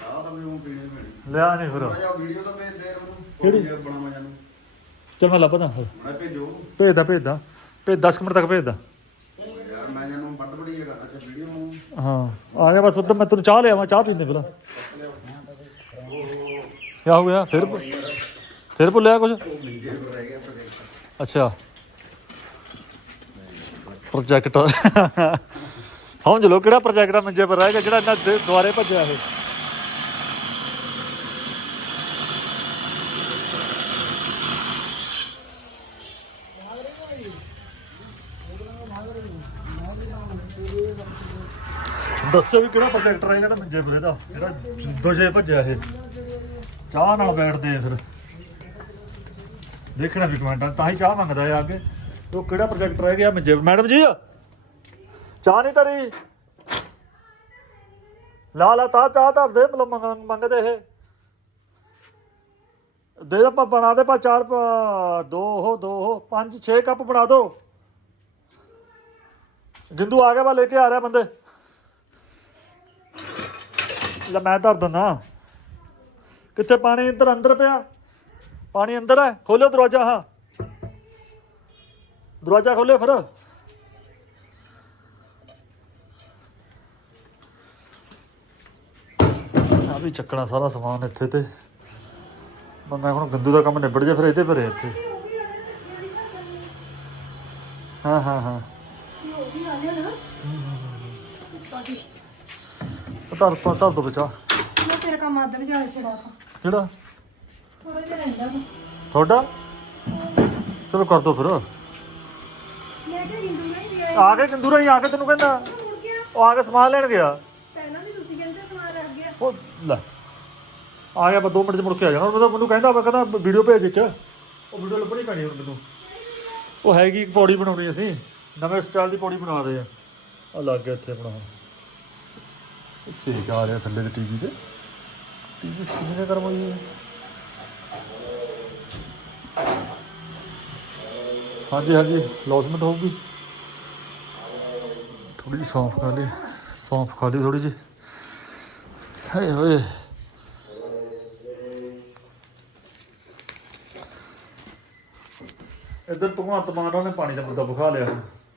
ਚਾਹ ਤਾਂ ਵੀ ਉਹ ਪੀਣੀ ਪੈਣੀ ਲਿਆ ਨਹੀਂ ਫਿਰ। ਥੋੜਾ ਜਿਹਾ ਵੀਡੀਓ ਤਾਂ ਭੇਜ ਦੇ ਉਹਨੂੰ ਕਿਹੜੀ? ਥੋੜ੍ਹੀ ਜਿਹੀ ਬਣਾਵਾਂ ਜਾਨੂੰ ਚਲ ਮੈਂ ਲੱਭਦਾ ਫਿਰ। ਮੈਂ ਭੇਜੋ। ਭੇਜਦਾ ਭੇਜਦਾ ਭੇਜ 10 ਮਿੰਟ ਤੱਕ ਭੇਜਦਾ ਯਾਰ ਮੈਂ ਜਾਨੂੰ ਵੱਡ ਬੜੀ ਕਰਨਾ ਚਾਹ ਵੀਡੀਓ ਨੂੰ। ਹਾਂ ਆ ਗਿਆ ਬਸ ਉੱਧਰ ਮੈਂ ਤੈਨੂੰ ਚਾਹ ਲਿਆਵਾਂ ਚਾਹ ਪੀਂਦੇ ਪਹਿਲਾਂ। ਕੀ ਹੋ ਗਿਆ? ਫਿਰ ਫਿਰ ਭੁੱਲਿਆ ਕੁਝ ਅੱਛਾ। ਪ੍ਰੋਜੈਕਟ ਸਮਝ ਲਓ ਕਿਹੜਾ ਪ੍ਰੋਜੈਕਟ ਆ ਮੰਜੇ ਪਰ ਰਹਿ ਗਿਆ ਜਿਹੜਾ ਇਹਨਾਂ ਦੁਆਰੇ ਭੱਜਿਆ ਇਹ। ਦੱਸੋ ਵੀ ਕਿਹੜਾ ਪ੍ਰੋਜੈਕਟ ਰਹੇਗਾ ਤਾਂ ਮੰਜੇ ਪਰ ਇਹਦਾ ਜਿਹੜਾ ਦੋਜੇ ਭੱਜਿਆ ਇਹ। ਚਾਹ ਨਾਲ ਬੈਠਦੇ ਆ ਫਿਰ। ਦੇਖਣਾ ਵੀ ਕਮੈਂਟਾਂ 'ਚ, ਤਾਂ ਹੀ ਚਾਹ ਮੰਗਦਾ ਹੈ ਅੱਗੇ। ਉਹ ਕਿਹੜਾ ਪ੍ਰੋਜੈਕਟ ਰਹਿ ਗਿਆ ਮੰਜੇ ਮੈਡਮ ਜੀ ਚਾਹ ਨਹੀਂ ਤਰੀ ਲਾ ਲਾ ਤਾਂ ਚਾਹ ਧਰਦੇ ਮਤਲਬ ਮੰਗ- ਮੰਗਦੇ ਇਹ। ਦੇ ਆਪਾਂ ਬਣਾ ਦੇ ਪਾ ਚਾਰ ਪਾ- ਦੋ ਹੋ ਦੋ ਹੋ ਪੰਜ ਛੇ ਕੱਪ ਬਣਾ ਦੋ। ਗਿੰਦੂ ਆ ਗਿਆ ਵਾ ਲੈ ਕੇ ਆ ਰਿਹਾ ਬੰਦੇ। ਲੈ ਮੈਂ ਧਰ ਦਿੰਦਾ। ਕਿੱਥੇ ਪਾਣੀ ਇੱਧਰ, ਅੰਦਰ ਪਿਆ? ਪਾਣੀ ਅੰਦਰ ਹੈ। ਖੋਲੋ ਦਰਵਾਜ਼ਾ, ਹਾਂ। ਦਰਵਾਜ਼ਾ ਖੋਲਿਓ ਫਿਰ। ਆ ਵੀ ਚੱਕਣਾ ਸਾਰਾ ਸਮਾਨ ਇੱਥੇ ਤੇ। ਮੈਂ ਹੁਣ ਗੰਦੂ ਦਾ ਕੰਮ ਨਿਬੜ ਜਾ ਫਿਰ ਇਹਦੇ ਭਰੇ ਇੱਥੇ। ਹਾਂ ਹਾਂ ਹਾਂ। ਧਰ ਧਰ ਧਰ ਦੋ ਬਚਾ। ਮੈਂ ਤੇਰਾ ਕੰਮ ਆਦਨ ਜਾਲ ਛੜਾ ਕਿਹੜਾ? ਥੋੜਾ ਜਿਹਾ ਰਹਿੰਦਾ ਵਾ। ਤੁਹਾਡਾ? ਚਲੋ ਕਰ ਦੋ ਫਿਰ। ਮੈਂ ਕਿਹਾ ਹਿੰਦੂ ਨਹੀਂ ਗਿਆ। ਆ ਕੇ ਕੰਦੂਰਾ ਹੀ ਆ ਕੇ ਤੈਨੂੰ ਕਹਿੰਦਾ। ਮੁੜ ਗਿਆ। ਉਹ ਆ ਕੇ ਸਮਾਨ ਲੈਣ ਗਿਆ। ਪਹਿਲਾਂ ਵੀ ਤੁਸੀਂ ਕਹਿੰਦੇ ਸਮਾਨ ਰੱਖ ਗਿਆ। ਉਹ ਲੈ। ਆ ਗਿਆ ਬਸ 2 ਮਿੰਟ ਚ ਮੁੜ ਕੇ ਆ ਜਾਣਾ ਉਹ ਤਾਂ ਮੈਨੂੰ ਕਹਿੰਦਾ ਵਾ ਕਹਿੰਦਾ ਵੀਡੀਓ ਭੇਜ ਚ ਉਹ ਵੀਡੀਓ ਲੱਭਣੀ ਪੈਣੀ ਹੁਣ ਮੈਨੂੰ। ਉਹ ਹੈਗੀ ਇੱਕ ਪੌੜੀ ਬਣਾਉਣੀ ਅਸੀਂ। ਨਵੇਂ ਸਟਾਈਲ ਦੀ ਪੌੜੀ ਬਣਾ ਰਹੇ ਆ। ਆ ਲੱਗ ਗਿਆ ਇੱਥੇ ਬਣਾ ਸੇਕ ਆ ਰਿਹਾ ਥੱਲੇ ਦੇ ਟੀਵੀ ਤੇ। ਟੀਵੀ ਸਕਰੀਨ ਨੇ ਕਰਵਾਈ ਹੈ ਹਾਂਜੀ ਹਾਂਜੀ ਲੌਸਮੈਂਟ ਹੋਊਗੀ। ਥੋੜੀ ਜਿਹੀ ਸੌਂਫ ਖਾ ਲਈ। ਸੌਂਫ ਖਾ ਲਈ ਥੋੜੀ ਜਿਹੀ। ਹਾਏ ਹੋਏ ਇੱਧਰ ਭਗਵੰਤ ਮਾਨ ਉਹਨਾਂ ਨੇ ਪਾਣੀ ਦਾ ਮੁੱਦਾ ਵਿਖਾ ਲਿਆ।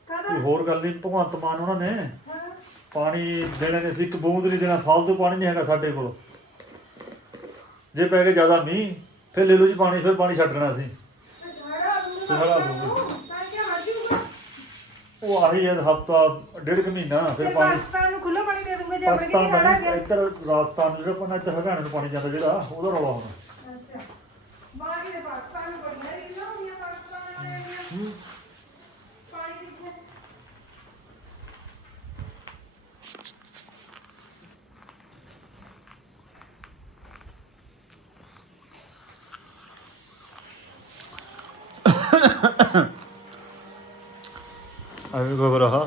ਕੋਈ ਹੋਰ ਗੱਲ ਨਹੀਂ, ਭਗਵੰਤ ਮਾਨ ਉਹਨਾਂ ਨੇ ਪਾਣੀ ਦੇਣਾ ਨਹੀਂ ਸੀ ਇੱਕ ਬੂੰਦ ਨਹੀਂ ਦੇਣਾ ਫਾਲਤੂ ਪਾਣੀ ਨਹੀਂ ਹੈਗਾ ਸਾਡੇ ਕੋਲ। ਜੇ ਪੈ ਗਿਆ ਜ਼ਿਆਦਾ ਮੀਂਹ ਫਿਰ ਲੈ ਲਓ ਜੀ ਪਾਣੀ ਫਿਰ ਪਾਣੀ ਛੱਡਣਾ ਸੀ ਹਟ ਉਹ ਆਹੀ ਹੈ ਹਫਤਾ ਡੇਢ ਕੁ ਮਹੀਨਾ ਫਿਰ ਪਾਣੀ ਪਾਕਿਸਤਾਨ ਨੂੰ ਖੁੱਲਾ ਪਾਣੀ ਦੇ ਦੂੰਗਾ ਜੇ ਆਪਣੇ ਪਾਕਿਸਤਾਨ ਇੱਧਰ ਰਾਜਸਥਾਨ ਨੂੰ ਜਿਹੜਾ ਆਪਣਾ ਇੱਧਰ ਹਰਿਆਣੇ ਨੂੰ ਪਾਣੀ ਜਾਂਦਾ ਜਿਹੜਾ ਉਹਦਾ ਰੌਲਾ ਹੋਣਾ ਅੱਛਾ ਬਾਕੀ ਦੇ ਪਾਕਿਸਤਾਨ ਨੂੰ ਬੜੀਆਂ ਰੀਲਾਂ ਹੁੰਦੀਆਂ ਪਾਕਿਸਤਾਨ ਵਾਲਿਆਂ ਦੀਆਂ ਪਾਣੀ ਪਿੱਛੇ ਐਵੇਂ ਕੋ ਰਹਾ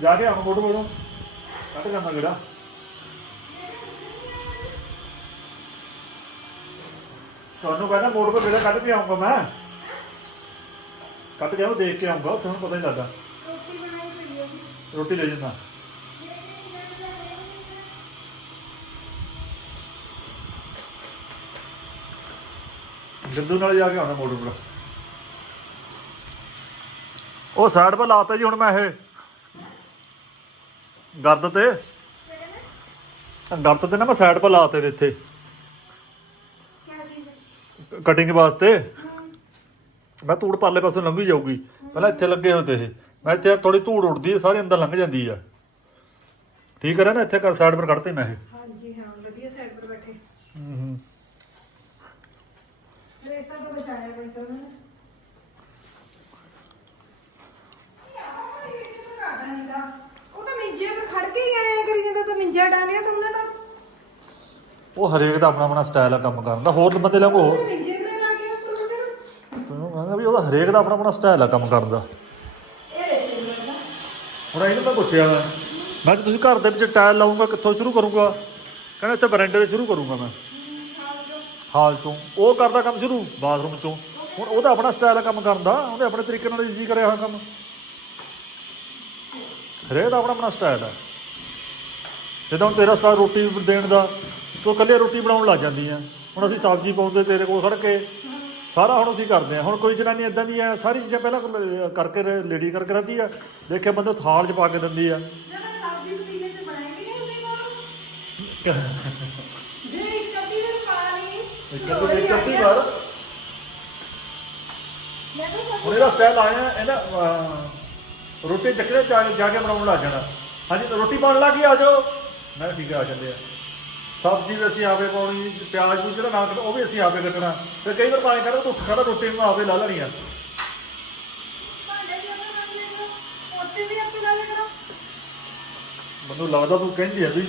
ਜਾ ਕੇ ਆਮ ਮੋਟਰ ਕੋਲੋਂ ਕੱਟ ਕਰਨਾ ਕਿਹੜਾ? ਤੁਹਾਨੂੰ ਕਹਿੰਦਾ ਮੋਟਰ ਕੋਲ ਜਿਹੜਾ ਕੱਢ ਕੇ ਆਉਂਗਾ ਮੈਂ? ਕੱਟ ਕੇ ਉਹ ਦੇਖ ਕੇ ਆਉਂਗਾ ਤੁਹਾਨੂੰ ਪਤਾ ਨਹੀਂ ਲੱਗਦਾ। ਰੋਟੀ ਬਣਾਈ ਪਈ ਹੈ ਰੋਟੀ ਲੈ ਜਾਂਦਾ। ਗਿੱਦੂ ਨਾਲ ਜਾ ਕੇ ਆਉਣਾ ਮੋਟਰ ਕੋਲ ਉਹ ਸਾਈਡ 'ਤੇ ਲਾਤਾ ਜੀ ਹੁਣ ਮੈਂ ਇਹ। ਗੱਦ ਤੇ? ਗਰਤ ਦੇ ਨਾ ਮੈਂ ਸਾਈਡ 'ਤੇ ਲਾਤੇ ਦੇ ਇੱਥੇ। ਕਟਿੰਗ ਵਾਸਤੇ? ਮੈਂ ਧੂੜ ਪਰਲੇ ਪਾਸੋਂ ਲੰਘੀ ਜਾਊਗੀ। ਪਹਿਲਾਂ ਇੱਥੇ ਲੱਗੇ ਹੋਏ ਤੇ ਇਹ। ਮੈਂ ਇੱਥੇ ਥੋੜੀ ਧੂੜ ਉੱਡਦੀ ਹੈ ਸਾਰੇ ਅੰਦਰ ਲੰਘ ਜਾਂਦੀ ਆ। ਠੀਕ ਹੈ ਨਾ ਇੱਥੇ ਕਰ ਸਾਈਡ ਪਰ ਕੱਢਤੇ ਮੈਂ ਇਹ। ਹਾਂਜੀ ਹਾਂ ਵਧੀਆ ਸਾਈਡ ਪਰ ਬੈਠੇ। ਹੂੰ ਹੂੰ। ਰੇਤਾ ਤੋਂ ਬਚਾਇਆ ਕੋਈ ਤਾਂ ਉਹਨਾਂ ਨੇ ਯਾਰ ਇਹ ਕਿਹਦਾ ਕਰਦਾ ਨੀਗਾ ਉਹ ਤਾਂ ਮਿੰਜੇ ਪਰ ਖੜ ਕੇ ਹੀ ਆਇਆ ਡਾਲਿਆ ਤਾਂ ਉਹਨਾਂ ਨੇ ਉਹ ਹਰੇਕ ਦਾ ਆਪਣਾ ਆਪਣਾ ਸਟਾਈਲ ਆ ਕੰਮ ਕਰਨ ਦਾ ਹੋਰ ਬੰਦੇ ਲੰਘੋ ਉਹ ਮਿੰਜੇ ਪਰ ਲਾ ਕੇ ਉੱਪਰ ਉੱਪਰ ਤੈਨੂੰ ਕਹਿੰਦਾ ਵੀ ਉਹਦਾ ਹਰੇਕ ਦਾ ਆਪਣਾ ਆਪਣਾ ਸਟਾਈਲ ਆ ਕੰਮ ਕਰਨ ਦਾ। ਨੂੰ ਲੱਗਦਾ ਹੁਣ ਇਹਨੂੰ ਮੈਂ ਪੁੱਛਿਆ ਮੈਂ। ਮੈਂ ਕਿਹਾ ਤੁਸੀਂ ਘਰ ਦੇ ਵਿੱਚ ਟਾਇਲ ਲਾਉਂਗਾ ਕਿੱਥੋਂ ਸ਼ੁਰੂ ਕਰੂੰਗਾ? ਕਹਿੰਦਾ ਇੱਥੇ ਬਰਾਂਡੇ ਤੇ ਸ਼ੁਰੂ ਕਰੂੰਗਾ ਮੈਂ। ਹਾਲ ਚੋਂ। ਉਹ ਕਰਦਾ ਕੰਮ ਸ਼ੁਰੂ ਬਾਥਰੂਮ ਚੋਂ। ਹੁਣ ਉਹਦਾ ਆਪਣਾ ਸਟਾਈਲ ਆ ਕੰਮ ਕਰਨ ਦਾ ਉਹਨੇ ਆਪਣੇ ਤਰੀਕੇ ਨਾਲ ਈਜ਼ੀ ਕਰਿਆ ਹੋਇਆ ਕੰਮ। ਹਰੇਕ ਦਾ ਆਪਣਾ ਆਪਣਾ ਸਟਾਈਲ ਹੈ ਜਦੋਂ ਤੇਰਾ ਸਟਾਈਲ ਰੋਟੀ ਦੇਣ ਦਾ ਤੂੰ ਇਕੱਲੇ ਰੋਟੀ ਬਣਾਉਣ ਲੱਗ ਜਾਂਦੀ ਆ। ਹੁਣ ਅਸੀਂ ਸਬਜ਼ੀ ਪਾਉਂਦੇ ਤੇਰੇ ਕੋਲ ਖੜ ਕੇ ਸਾਰਾ ਹੁਣ ਅਸੀਂ ਕਰਦੇ ਆ। ਹੁਣ ਕੋਈ ਜਨਾਨੀ ਇਦਾਂ ਦੀ ਆ ਸਾਰੀ ਚੀਜ਼ਾਂ ਪਹਿਲਾਂ ਕਰਕੇ ਲੇਡੀ ਕਰਕੇ ਰਹਦੀ ਆ। ਦੇਖਿਆ ਬੰਦੇ ਥਾਲ 'ਚ ਪਾ ਕੇ ਦਿੰਦੀ ਆ। ਹੁਣ ਇਹਦਾ ਸਟਾਈਲ ਆਇਆ ਇਹਦਾ ਰੋਟੀ ਚੱਕਰੇ ਜਾ ਕੇ ਬਣਾਉਣ ਲੱਗ ਜਾਣਾ। ਹਾਂਜੀ ਰੋਟੀ ਬਣ ਲੱਗੀ ਆ ਜਾਓ। ਮੈਂ ਕਿਹਾ ਠੀਕ ਆ ਆ ਜਾਂਦੇ ਆ। ਸਬਜ਼ੀ ਵੀ ਅਸੀਂ ਆਪੇ ਪਾਉਣੀ ਪਿਆਜ਼ ਵੀ ਜਿਹੜਾ ਨਾ ਕੱਟਣਾ ਉਹ ਵੀ ਅਸੀਂ ਆਪੇ ਕੱਟਣਾ ਤੇ ਕਈ ਵਾਰ ਪਾਣੀ ਕਰਦਾ ਤੂੰ ਖੜਾ ਰੋਟੀ ਨੂੰ ਆਪੇ ਲਾ ਲੈਣੀ ਆ। ਭਾਂਡੇ ਵੀ ਆਪੇ ਕਰ ਲਿਆ ਕਰੋ ਪੋਚੇ ਵੀ ਆਪੇ ਲਾ ਲਿਆ ਕਰੋ। ਮੈਨੂੰ ਲੱਗਦਾ ਤੂੰ ਕਹਿੰਦੀ ਆ ਵੀ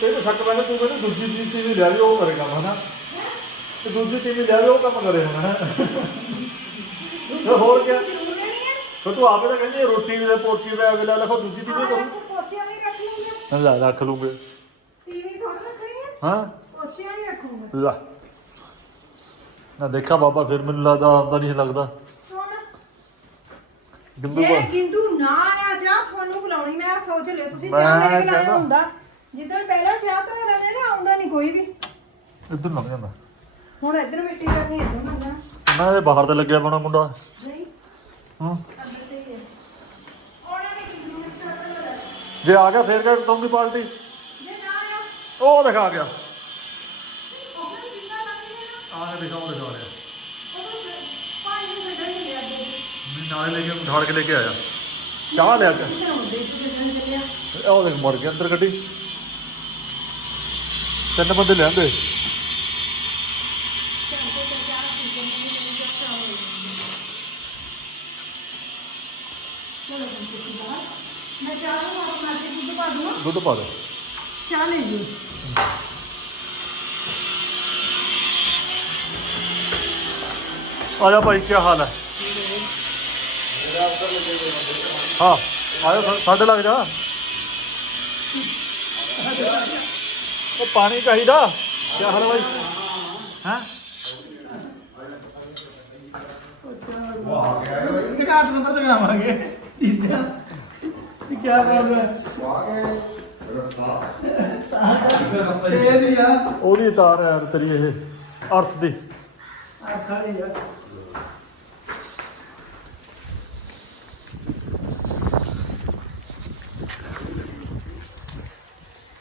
ਤੇ ਤਾਂ ਸੱਚ ਮੈਂ ਤੂੰ ਕਹਿੰਦੀ ਦੂਜੀ ਚੀਜ਼ ਤੇ ਵੀ ਲੈ ਲਿਓ ਉਹ ਕਰੇਗਾ ਹਨਾ ਤੇ ਦੂਜੀ ਚੀਜ਼ ਲੈ ਲਿਓ ਉਹ ਕੰਮ ਕਰੇ ਹੁਣ ਤੇ ਹੋਰ ਕੀ ਫਿਰ ਤੂੰ ਆਪੇ ਤਾਂ ਕਹਿੰਦੀ ਰੋਟੀ ਵੀ ਤੇ ਪੋਚੀ ਵੀ ਆਵੇ ਲੈ ਲੈ ਦੂਜੀ ਵੀ ਰੱਖ ਲੂੰਗੇ ਕਰੂ ਲੈ ਰੱਖ ਲੂਗੇ। ਟੀਵੀ ਥੋੜਾ ਰੱਖਣੀ ਹੈ। ਹਾਂ ਵਾਲੀ ਰੱਖੂੰਗਾ। ਲੈ। ਨਾ ਦੇਖਾ ਬਾਬਾ ਫਿਰ ਮੈਨੂੰ ਲੱਗਦਾ ਆਉਂਦਾ ਨਹੀਂ ਲੱਗਦਾ। ਜੇ ਬਾ ਗਿੰਦੂ ਨਾ ਆਇਆ ਜਾ ਤੁਹਾਨੂੰ ਬੁਲਾਉਣੀ ਮੈਂ ਸੋਚ ਲਿਓ। ਤੁਸੀਂ ਮੈਂ ਜਾ ਮੇਰੇ ਬਿਨਾਂ ਕਹਿੰਦਾ- ਆਇਆ ਹੁੰਦਾ ਜਿੱਦਣ ਪਹਿਲਾਂ ਚਾਹ ਤਰਾ ਰਹੇ ਨਾ ਆਉਂਦਾ ਨਹੀਂ ਕੋਈ ਵੀ। ਇੱਧਰ ਲੰਘ ਜਾਂਦਾ। ਹੁਣ ਇੱਧਰ ਮਿੱਟੀ ਕਰਨੀ ਇੱਧਰ ਮੰਗਣਾ ਮੈਂ ਇਹ ਬਾਹਰ ਤੇ ਲੱਗਿਆ ਬਣਾ ਮੁੰਡਾ। ਨਹੀਂ ਹਾਂ। ਜੇ ਆ ਗਿਆ, ਫੇਰ ਕਰ ਦਊਂਗੀ ਪਾਰਟੀ? ਆਇਆ ਉਹ ਦਿਖਾ ਗਿਆ। ਆ ਕੇ ਦਿਖਾਓ, ਦਿਖਾ ਰਿਹਾ। ਮੈਂ ਨਾਲੇ ਲੈ ਕੇ, ਉਠਾੜ ਕੇ ਲੈ ਕੇ ਆਇਆ। ਚਾਹ ਲਿਆ ਕੇ। ਉਹ ਦੇਖ ਮਰ ਗਿਆ ਅੰਦਰ ਗੱਡੀ ਤਿੰਨ ਬੰਦੇ ਲਿਆਂਦੇ ਮੈਂ ਚਾਹ ਨੂੰ ਆਪ ਮਾਰ ਕੇ ਦੁੱਧ ਪਾ ਦੂੰ। ਦੁੱਧ ਪਾ ਦੇ ਚਾਹ ਲੈ ਜੀ ਆ ਜਾ ਭਾਈ ਕੀ ਹਾਲ ਹੈ? ਹਾਂ ਆਇਓ ਸਾ- ਸਾਡੇ ਲੱਗ ਜਾ। ਉਹ ਪਾਣੀ ਚਾਹੀਦਾ। ਕੀ ਹਾਲ ਹੈ ਭਾਈ? ਹਾਂ? ਘਾਟ ਨੰਬਰ ਦਿਖਾਵਾਂਗੇ। ਚੀਜ਼ਾਂ ਕੀ ਪ੍ਰੋਬਲਮ ਹੈ ਇਹ ਨਹੀਂ ਆ ਉਹਦੀ ਤਾਰ ਹੈ ਯਾਰ ਤੇਰੀ ਇਹ, ਅਰਥ ਦੀ। ਆ ਖਾਲੀ ਆ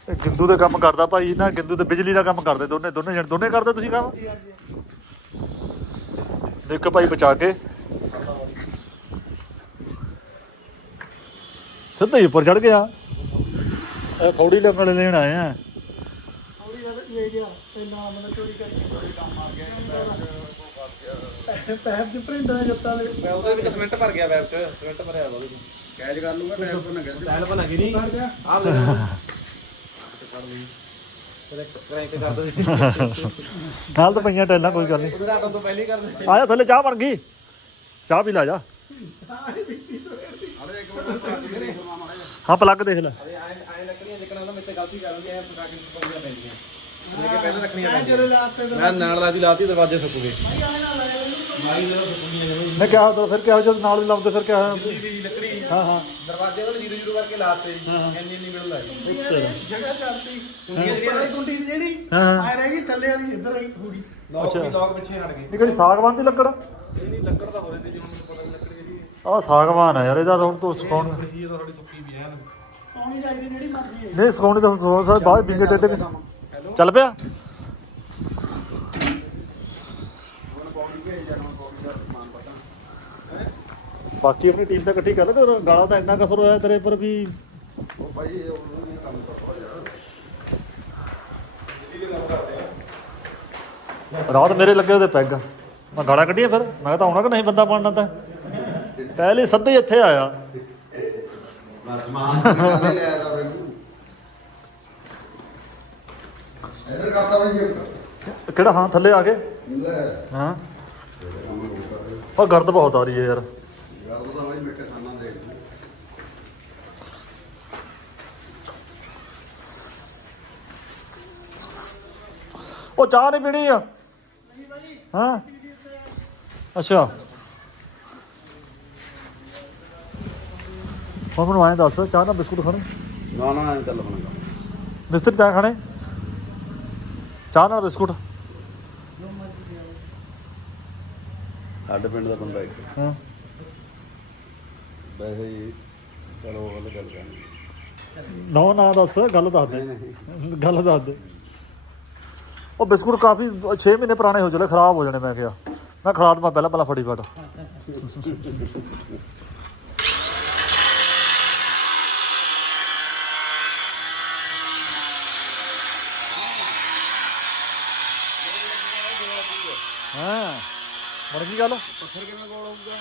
ਇਹ ਗਿੰਦੂ ਦੇ ਕੰਮ ਕਰਦਾ ਭਾਈ, ਨਾ ਗਿੰਦੂ ਤੇ ਬਿਜਲੀ ਦਾ ਕੰਮ ਕਰਦੇ ਦੋਨੇ ਦੋਨੇ ਜਣ, ਦੋਨੇ ਕਰਦੇ ਤੁਸੀਂ ਕੰਮ? ਦੇਖੋ ਭਾਈ ਬਚਾ ਕੇ। ਸਿੱਧਾ ਹੀ ਉੱਪਰ ਚੜ ਗਿਆ। ਇਹ ਥੋੜੀ ਲੱਗਣ ਲੈਣ ਆਏ ਆ। ਥੋੜੀ ਜਿਹਾ ਲੈ ਗਿਆ ਤੇ ਨਾ ਮਨ ਚੋਰੀ ਕਰਕੇ ਕੰਮ ਆ ਗਿਆ ਪੈਪ ਚ ਪ੍ਰਿੰਟ ਆ ਜੱਤਾ ਦੇ। ਮੈਂ ਉਹਦੇ ਵਿੱਚ ਸਿਮੈਂਟ ਭਰ ਗਿਆ ਵੈਬ ਚ ਸਿਮੈਂਟ ਭਰਿਆ ਉਹਦੇ ਵਿੱਚ। ਕੈਚ ਕਰ ਲੂੰਗਾ ਟੈਪ ਤੋਂ ਨਾ ਕੈਚ ਟਾਇਲ ਬਣਾ ਗਈ ਨਹੀਂ। ਕਰ ਗਿਆ ਆਹ ਲੈ। ਲੈ ਕਰ ਦੋ। ਨਾਲ ਤਾਂ ਪਈਆਂ ਟੈਲਾਂ ਕੋਈ ਗੱਲ ਨਹੀਂ। ਉਹਦੇ ਰਾਤ ਤੋਂ ਪਹਿਲੇ ਹੀ ਕਰ ਦੇ। ਆ ਜਾ ਥੱਲੇ ਚਾਹ ਬਣ ਗਈ। ਚਾਹ ਪੀ ਲਾ ਜਾ। ਹਾਂ ਪਲੱਗ ਦੇਖ ਲੈ ਅਰੇ ਆਏ ਆਏ ਲੱਕੜੀਆਂ ਜਿੱਕਣਾ ਉਹਨਾਂ ਮੇਤੇ ਗਲਤੀ ਕਰਨਗੇ ਐ ਪਕਾ ਕੇ ਸੁੱਕਣੀਆਂ ਪੈਂਦੀਆਂ ਲੈ ਕੇ ਪਹਿਲਾਂ ਰੱਖਣੀਆਂ ਮੈਂ ਪੈਂਦੀਆਂ। ਜਦੋਂ ਲਾਤੇ ਮੈਂ ਨਾਲ ਲਾਤੀ ਲਾਤੀ ਦਰਵਾਜ਼ੇ ਸੁੱਕੂਗੇ। ਭਾਈ ਆਲੇ ਨਾਲ ਲਾਇਆ ਮੈਨੂੰ ਮਾਈ ਜਦੋਂ ਸੁੱਕਣੀਆਂ ਜਿਵੇਂ ਮੈਂ ਕਿਹਾ ਤਾਂ ਫਿਰ ਕਿਹਾ ਜਦ ਨਾਲ ਹੀ ਲਾਉਂਦੇ ਫਿਰ ਕਿਹਾ ਦੀ ਲੱਕੜੀ ਹਾਂ ਹਾਂ। ਦਰਵਾਜ਼ੇ ਵਾਲੇ ਜੀਰੋ ਜੀਰੋ ਕਰਕੇ ਲਾਤੇ ਇੰਨੀ ਇੰਨੀ ਮਿਲਣ ਲੱਗੀ ਜਗ੍ਹਾ ਛੱਡਤੀ ਕੁੰਡੀਆਂ ਜਿਹੜੀਆਂ ਉੱਪਰ ਵਾਲੀ ਕੁੰਡੀ ਦੀ ਜਿਹੜੀ ਹਾਂ, ਹਾਂ। ਆ ਰਹਿ ਗਈ ਥੱਲੇ ਵਾਲੀ ਇੱਧਰ ਰਹੀ ਹੋਗੀ ਲੋਕ ਵੀ ਲੋਕ ਪਿੱਛੇ ਹਟ ਗਏ। ਇਹ ਕਿਹੜੀ ਸਾਗਵਾਨ ਦੀ ਲੱਕੜ? ਇਹ ਨਹੀਂ ਲੱਕੜ ਤਾਂ ਹੋ ਰਹੀ ਤੇ ਜਿਵੇਂ ਮੈਨੂੰ ਪਤਾ ਨਹੀਂ ਲੱਕੜੀ ਜਿਹੜੀ ਆਹ ਸਾਗਵਾਨ ਆ ਯਾਰ ਇਹਦਾ ਹੁਣ ਤੋਂ ਸੁਕਾਉਣ ਇਹ ਤਾਂ ਸਾਡੀ ਪਾਉਣੀ ਚਾਹੀਦੀ ਜਿਹੜੀ ਮਰਜ਼ੀ ਹੈ। ਨਹੀਂ ਸੁਕਾਉਣੀ ਤਾਂ ਹੁਣ ਸੁਕਾਉਣ ਸਾਹਿਬ ਬਾਅਦ ਬਿੰਗੇ ਟੇਡੇ ਚੱਲ ਪਿਆ? ਬਾਕੀ ਆਪਣੀ ਟੀਮ ਤਾਂ ਇਕੱਠੀ ਕਰ ਲੈ ਤੇ ਗਾਲਾਂ ਤਾਂ ਇੰਨਾ ਕਸਰ ਹੋਇਆ ਤੇਰੇ ਪਰ ਵੀ। ਉਹ ਭਾਈ ਇਹ ਉਹ ਨਹੀਂ ਕੰਮ ਕਰਦਾ ਯਾਰ। ਰਾਤ ਮੇਰੇ ਲੱਗੇ ਉਹਦੇ ਪੈਗ। ਮੈਂ ਗਾਲਾਂ ਕੱਢੀਆਂ ਫਿਰ। ਮੈਂ ਤਾਂ ਆਉਣਾ ਕਿ ਨਹੀਂ ਬੰਦਾ ਬਣਨਾ ਤਾਂ ਪਹਿਲੇ ਸੱਦੇ ਇੱਥੇ ਆਇਆ। ਨਾ ਇਧਰ ਕਰਤਾ ਜੀ ਕਿਹੜਾ? ਹਾਂ ਥੱਲੇ ਆ ਗਏ। ਇੰਦਰ ਹਾਂ। ਉਹ ਗਰਦ ਬਹੁਤ ਆ ਰਹੀ ਹੈ ਯਾਰ। ਮਿੱਟੇ ਦੇਖ ਉਹ ਚਾਹ ਨਹੀਂ ਪੀਣੀ ਆ? ਹਾਂ। ਅੱਛਾ। ਹੁਣ ਮੈਨੂੰ ਐਂ ਦੱਸ ਚਾਹ ਨਾਲ ਬਿਸਕੁਟ ਖਾਣੇ? ਨਾ ਨਾ ਐਂ ਚੱਲ ਬਣਾ ਮਿਸਤਰੀ ਚਾਹ ਖਾਣੇ? ਚਾਹ ਨਾਲ ਬਿਸਕੁਟ? ਸਾਡੇ ਪਿੰਡ ਦਾ ਬੰਦਾ ਇੱਕ। ਹਾਂ। ਵੈਸੇ ਹੀ ਚਲੋ ਉਹ ਗੱਲ ਗੱਲ ਕਰਾਂਗੇ ਨਾ ਨਾ ਦੱਸ ਗੱਲ ਦੱਸ ਦੇ। ਨਹੀਂ ਗੱਲ ਦੱਸ ਦੇ। ਉਹ ਬਿਸਕੁਟ ਕਾਫੀ 6 ਮਹੀਨੇ ਪੁਰਾਣੇ ਹੋ ਚਲੇ ਖਰਾਬ ਹੋ ਜਾਣੇ ਮੈਂ ਕਿਹਾ। ਮੈਂ ਖੜਾ ਦਵਾਂ ਪਹਿਲਾਂ ਪਹਿਲਾਂ ਫੜੀ ਫਟ ਬਣ ਗਈ ਗੱਲ? ਪੱਥਰ ਕਿਵੇਂ ਕੋਲ ਆਊਗਾ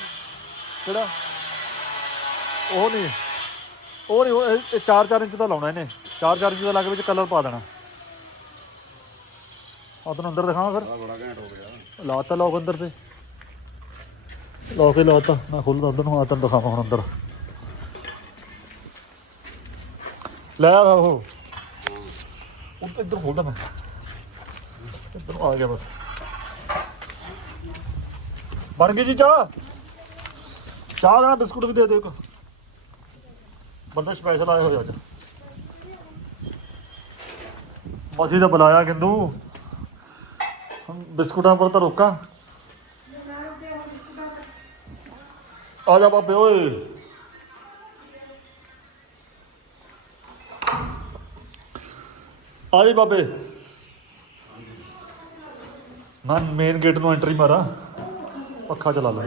ਕਿਹੜਾ? ਉਹ ਨਹੀਂ। ਉਹ ਨਹੀਂ ਉਹ ਇਹ 4-4 ਇੰਚ ਦਾ ਲਾਉਣਾ ਇਹਨੇ। 4-4 ਇੰਚ ਦਾ ਲਾ ਕੇ ਵਿੱਚ ਕਲਰ ਪਾ ਦੇਣਾ। ਆ ਤੈਨੂੰ ਅੰਦਰ ਦਿਖਾਵਾਂ ਫਿਰ। ਆ ਬੜਾ ਘੈਂਟ ਹੋ ਗਿਆ। ਲਾਤਾ ਲੋਕ ਅੰਦਰ ਤੇ। ਲੋਕ ਹੀ ਲਾਤਾ। ਮੈਂ ਖੁੱਲਦਾ ਅੰਦਰ ਨੂੰ ਆ ਤੈਨੂੰ ਦਿਖਾਵਾਂ ਹੁਣ ਅੰਦਰ। ਲੈ ਆ ਉਹ। ਉਹ ਇੱਧਰ ਖੋਲਦਾ ਮੈਂ ਇੱਧਰ ਆ ਗਿਆ ਬਸ। ਬਣ ਗਈ ਜੀ ਚਾਹ। ਚਾਹ ਦਾ ਬਿਸਕੁਟ ਵੀ ਦੇ ਦਿਓ ਇੱਕ। ਬੰਦੇ ਸਪੈਸ਼ਲ ਆਏ ਹੋਏ ਅੱਜ। ਮਸੀ ਦਾ ਬੁਲਾਇਆ ਗਿੰਦੂ ਬਿਸਕੁਟਾਂ ਪਰ ਤਾਂ ਰੋਕਾਂ। ਆ ਜਾ ਬਾਬੇ ਓਏ। ਆ ਜੀ ਬਾਬੇ। ਮੈਂ ਮੇਨ ਗੇਟ ਨੂੰ ਐਂਟਰੀ ਮਾਰਾਂ। ਪੱਖਾ ਚਲਾ ਲੈ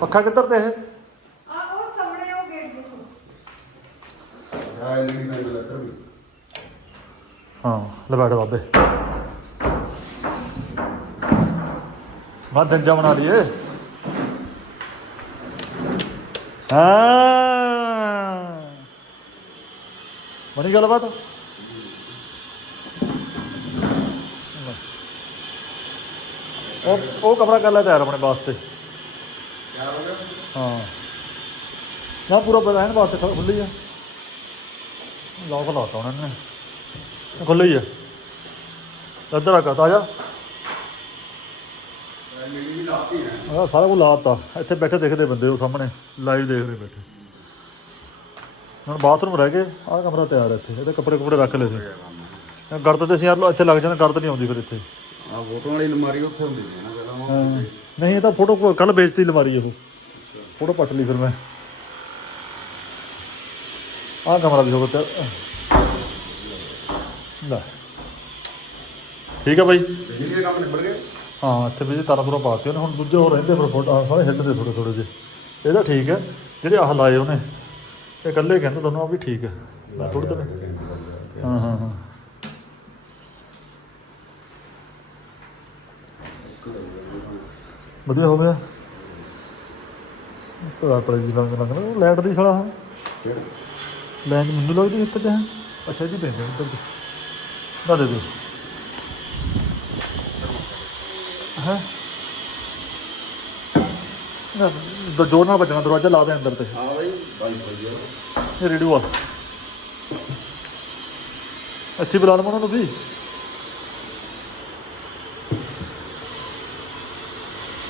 ਪੱਖਾ ਕਿੱਧਰ ਤੇ ਇਹ? ਆ ਉਹ ਸਾਹਮਣੇ ਉਹ ਗੇਟ ਦੇਖੋ ਆ ਐਲਈਡੀ ਪੈਨਲ ਲੱਤਰ ਵੀ ਹਾਂ ਲੈ ਬੈਠ ਬਾਬੇ। ਮੈਂ ਦੰਜਾ ਬਣਾ ਲਈਏ। ਹਾਂ। ਬਣੀ ਗੱਲਬਾਤ? ਉਹ ਉਹ ਕਮਰਾ ਕਰ ਲੈ ਤਿਆਰ ਆਪਣੇ ਵਾਸਤੇ। ਕਿਆ ਹੋ ਗਿਆ? ਹਾਂ। ਨਾ ਪੂਰਾ ਬੈਠਣ ਵਾਸਤੇ ਖੁੱਲੀ ਆ। ਲੋਕ ਲਾਤਾ ਉਹਨਾਂ ਨੇ। ਖੁੱਲੀ ਆ। ਇੱਧਰ ਆ ਕਾ ਜਾ। ਐਲਈਡੀ ਵੀ ਲਾਤੀ ਹੈ। ਆ ਸਾਰਾ ਕੁਝ ਲਾਤਾ। ਇੱਥੇ ਬੈਠੇ ਦੇਖਦੇ ਬੰਦੇ ਉਹ ਸਾਹਮਣੇ ਲਾਈਵ ਦੇਖ ਰਹੇ ਬੈਠੇ। ਹੁਣ ਬਾਥਰੂਮ ਰਹਿ ਗਏ ਆਹ ਕਮਰਾ ਤਿਆਰ ਹੈ ਇੱਥੇ। ਇਹਦੇ ਕੱਪੜੇ ਕੁਪੜੇ ਰੱਖ ਲਏ ਸੀ। ਗਰਦ ਤੇ ਸੀ ਯਾਰ ਲੋ- ਇੱਥੇ ਲੱਗ ਜਾਂਦਾ ਗਰਦ ਨਹੀਂ ਆਉਂਦੀ ਫਿਰ ਇੱਥੇ। ਆ ਫੋਟੋ ਵਾਲੀ ਅਲਮਾਰੀ ਉੱਥੇ ਹੁੰਦੀ ਸੀ ਨਾ ਪਹਿਲਾਂ ਉਹ ਹਾਂ। ਨਹੀਂ ਇਹ ਤਾਂ ਫੋਟੋ ਕੱਲ ਵੇਚਤੀ ਲਵਾਰੀ ਉਹ ਫੋਟੋ ਪੱਟ ਲਈ ਫਿਰ ਮੈਂ। ਆਹ ਕਮਰਾ ਗਿਆ ਤਿਆਰ। ਲੈ। ਠੀਕ ਹੈ ਬਾਈ। ਬਿਜਲੀ ਦੇ ਕੰਮ ਨਿਬੜ ਗਏ? ਹਾਂ ਇੱਥੇ ਵੀ ਤਾਰਾਂ ਤੁਰਾਂ ਪਾਤੀ ਉਹਨੇ ਹੁਣ ਦੂਜੇ ਹੋਰ ਰਹਿੰਦੇ ਫਿਰ ਫੋਟੋ ਆਹ ਸਾਰੇ ਹਿੱਲਦੇ ਥੋੜੇ ਥੋੜੇ ਜਿਹੇ। ਇਹਦਾ ਠੀਕ ਹੈ ਜਿਹੜੇ ਆਹ ਲਾਏ ਉਹਨੇ। ਇਹ ਇਕੱਲੇ ਕਹਿੰਦਾ ਤੁਹਾਨੂੰ ਆ ਵੀ ਠੀਕ ਹੈ। ਮੈਂ ਥੋੜੇ ਤੇ ਹਾਂ ਹਾਂ ਹਾਂ। ਵਧੀਆ ਹੋ ਗਿਆ। ਤਾਂ ਪਰ ਜੀ ਲੰਗ ਲੰਗ ਉਹ ਲਾਈਟ ਦੀ ਸਲਾ। ਲੈਂਜ ਮੈਨੂੰ ਲੱਗਦੀ ਇੱਥੇ ਤੇ ਹੈ। ਅੱਛਾ ਜੀ ਪੈਂਦੇ ਉੱਧਰ ਦੀ ਨਾ ਦੇ ਦੇ। ਹੈ? ਨਾ ਜੋਰ ਨਾਲ ਵੱਜਣਾ ਦਰਵਾਜ਼ਾ ਲਾ ਦੇ ਅੰਦਰ ਤੇ। ਹਾਂ ਬਾਈ ਬਾਈ ਇਹ ਰੇਡੀਓ ਆ। ਅੱਛੀ ਬੁਲਾ ਲਵਾਂ ਉਹਨਾਂ ਨੂੰ ਵੀ।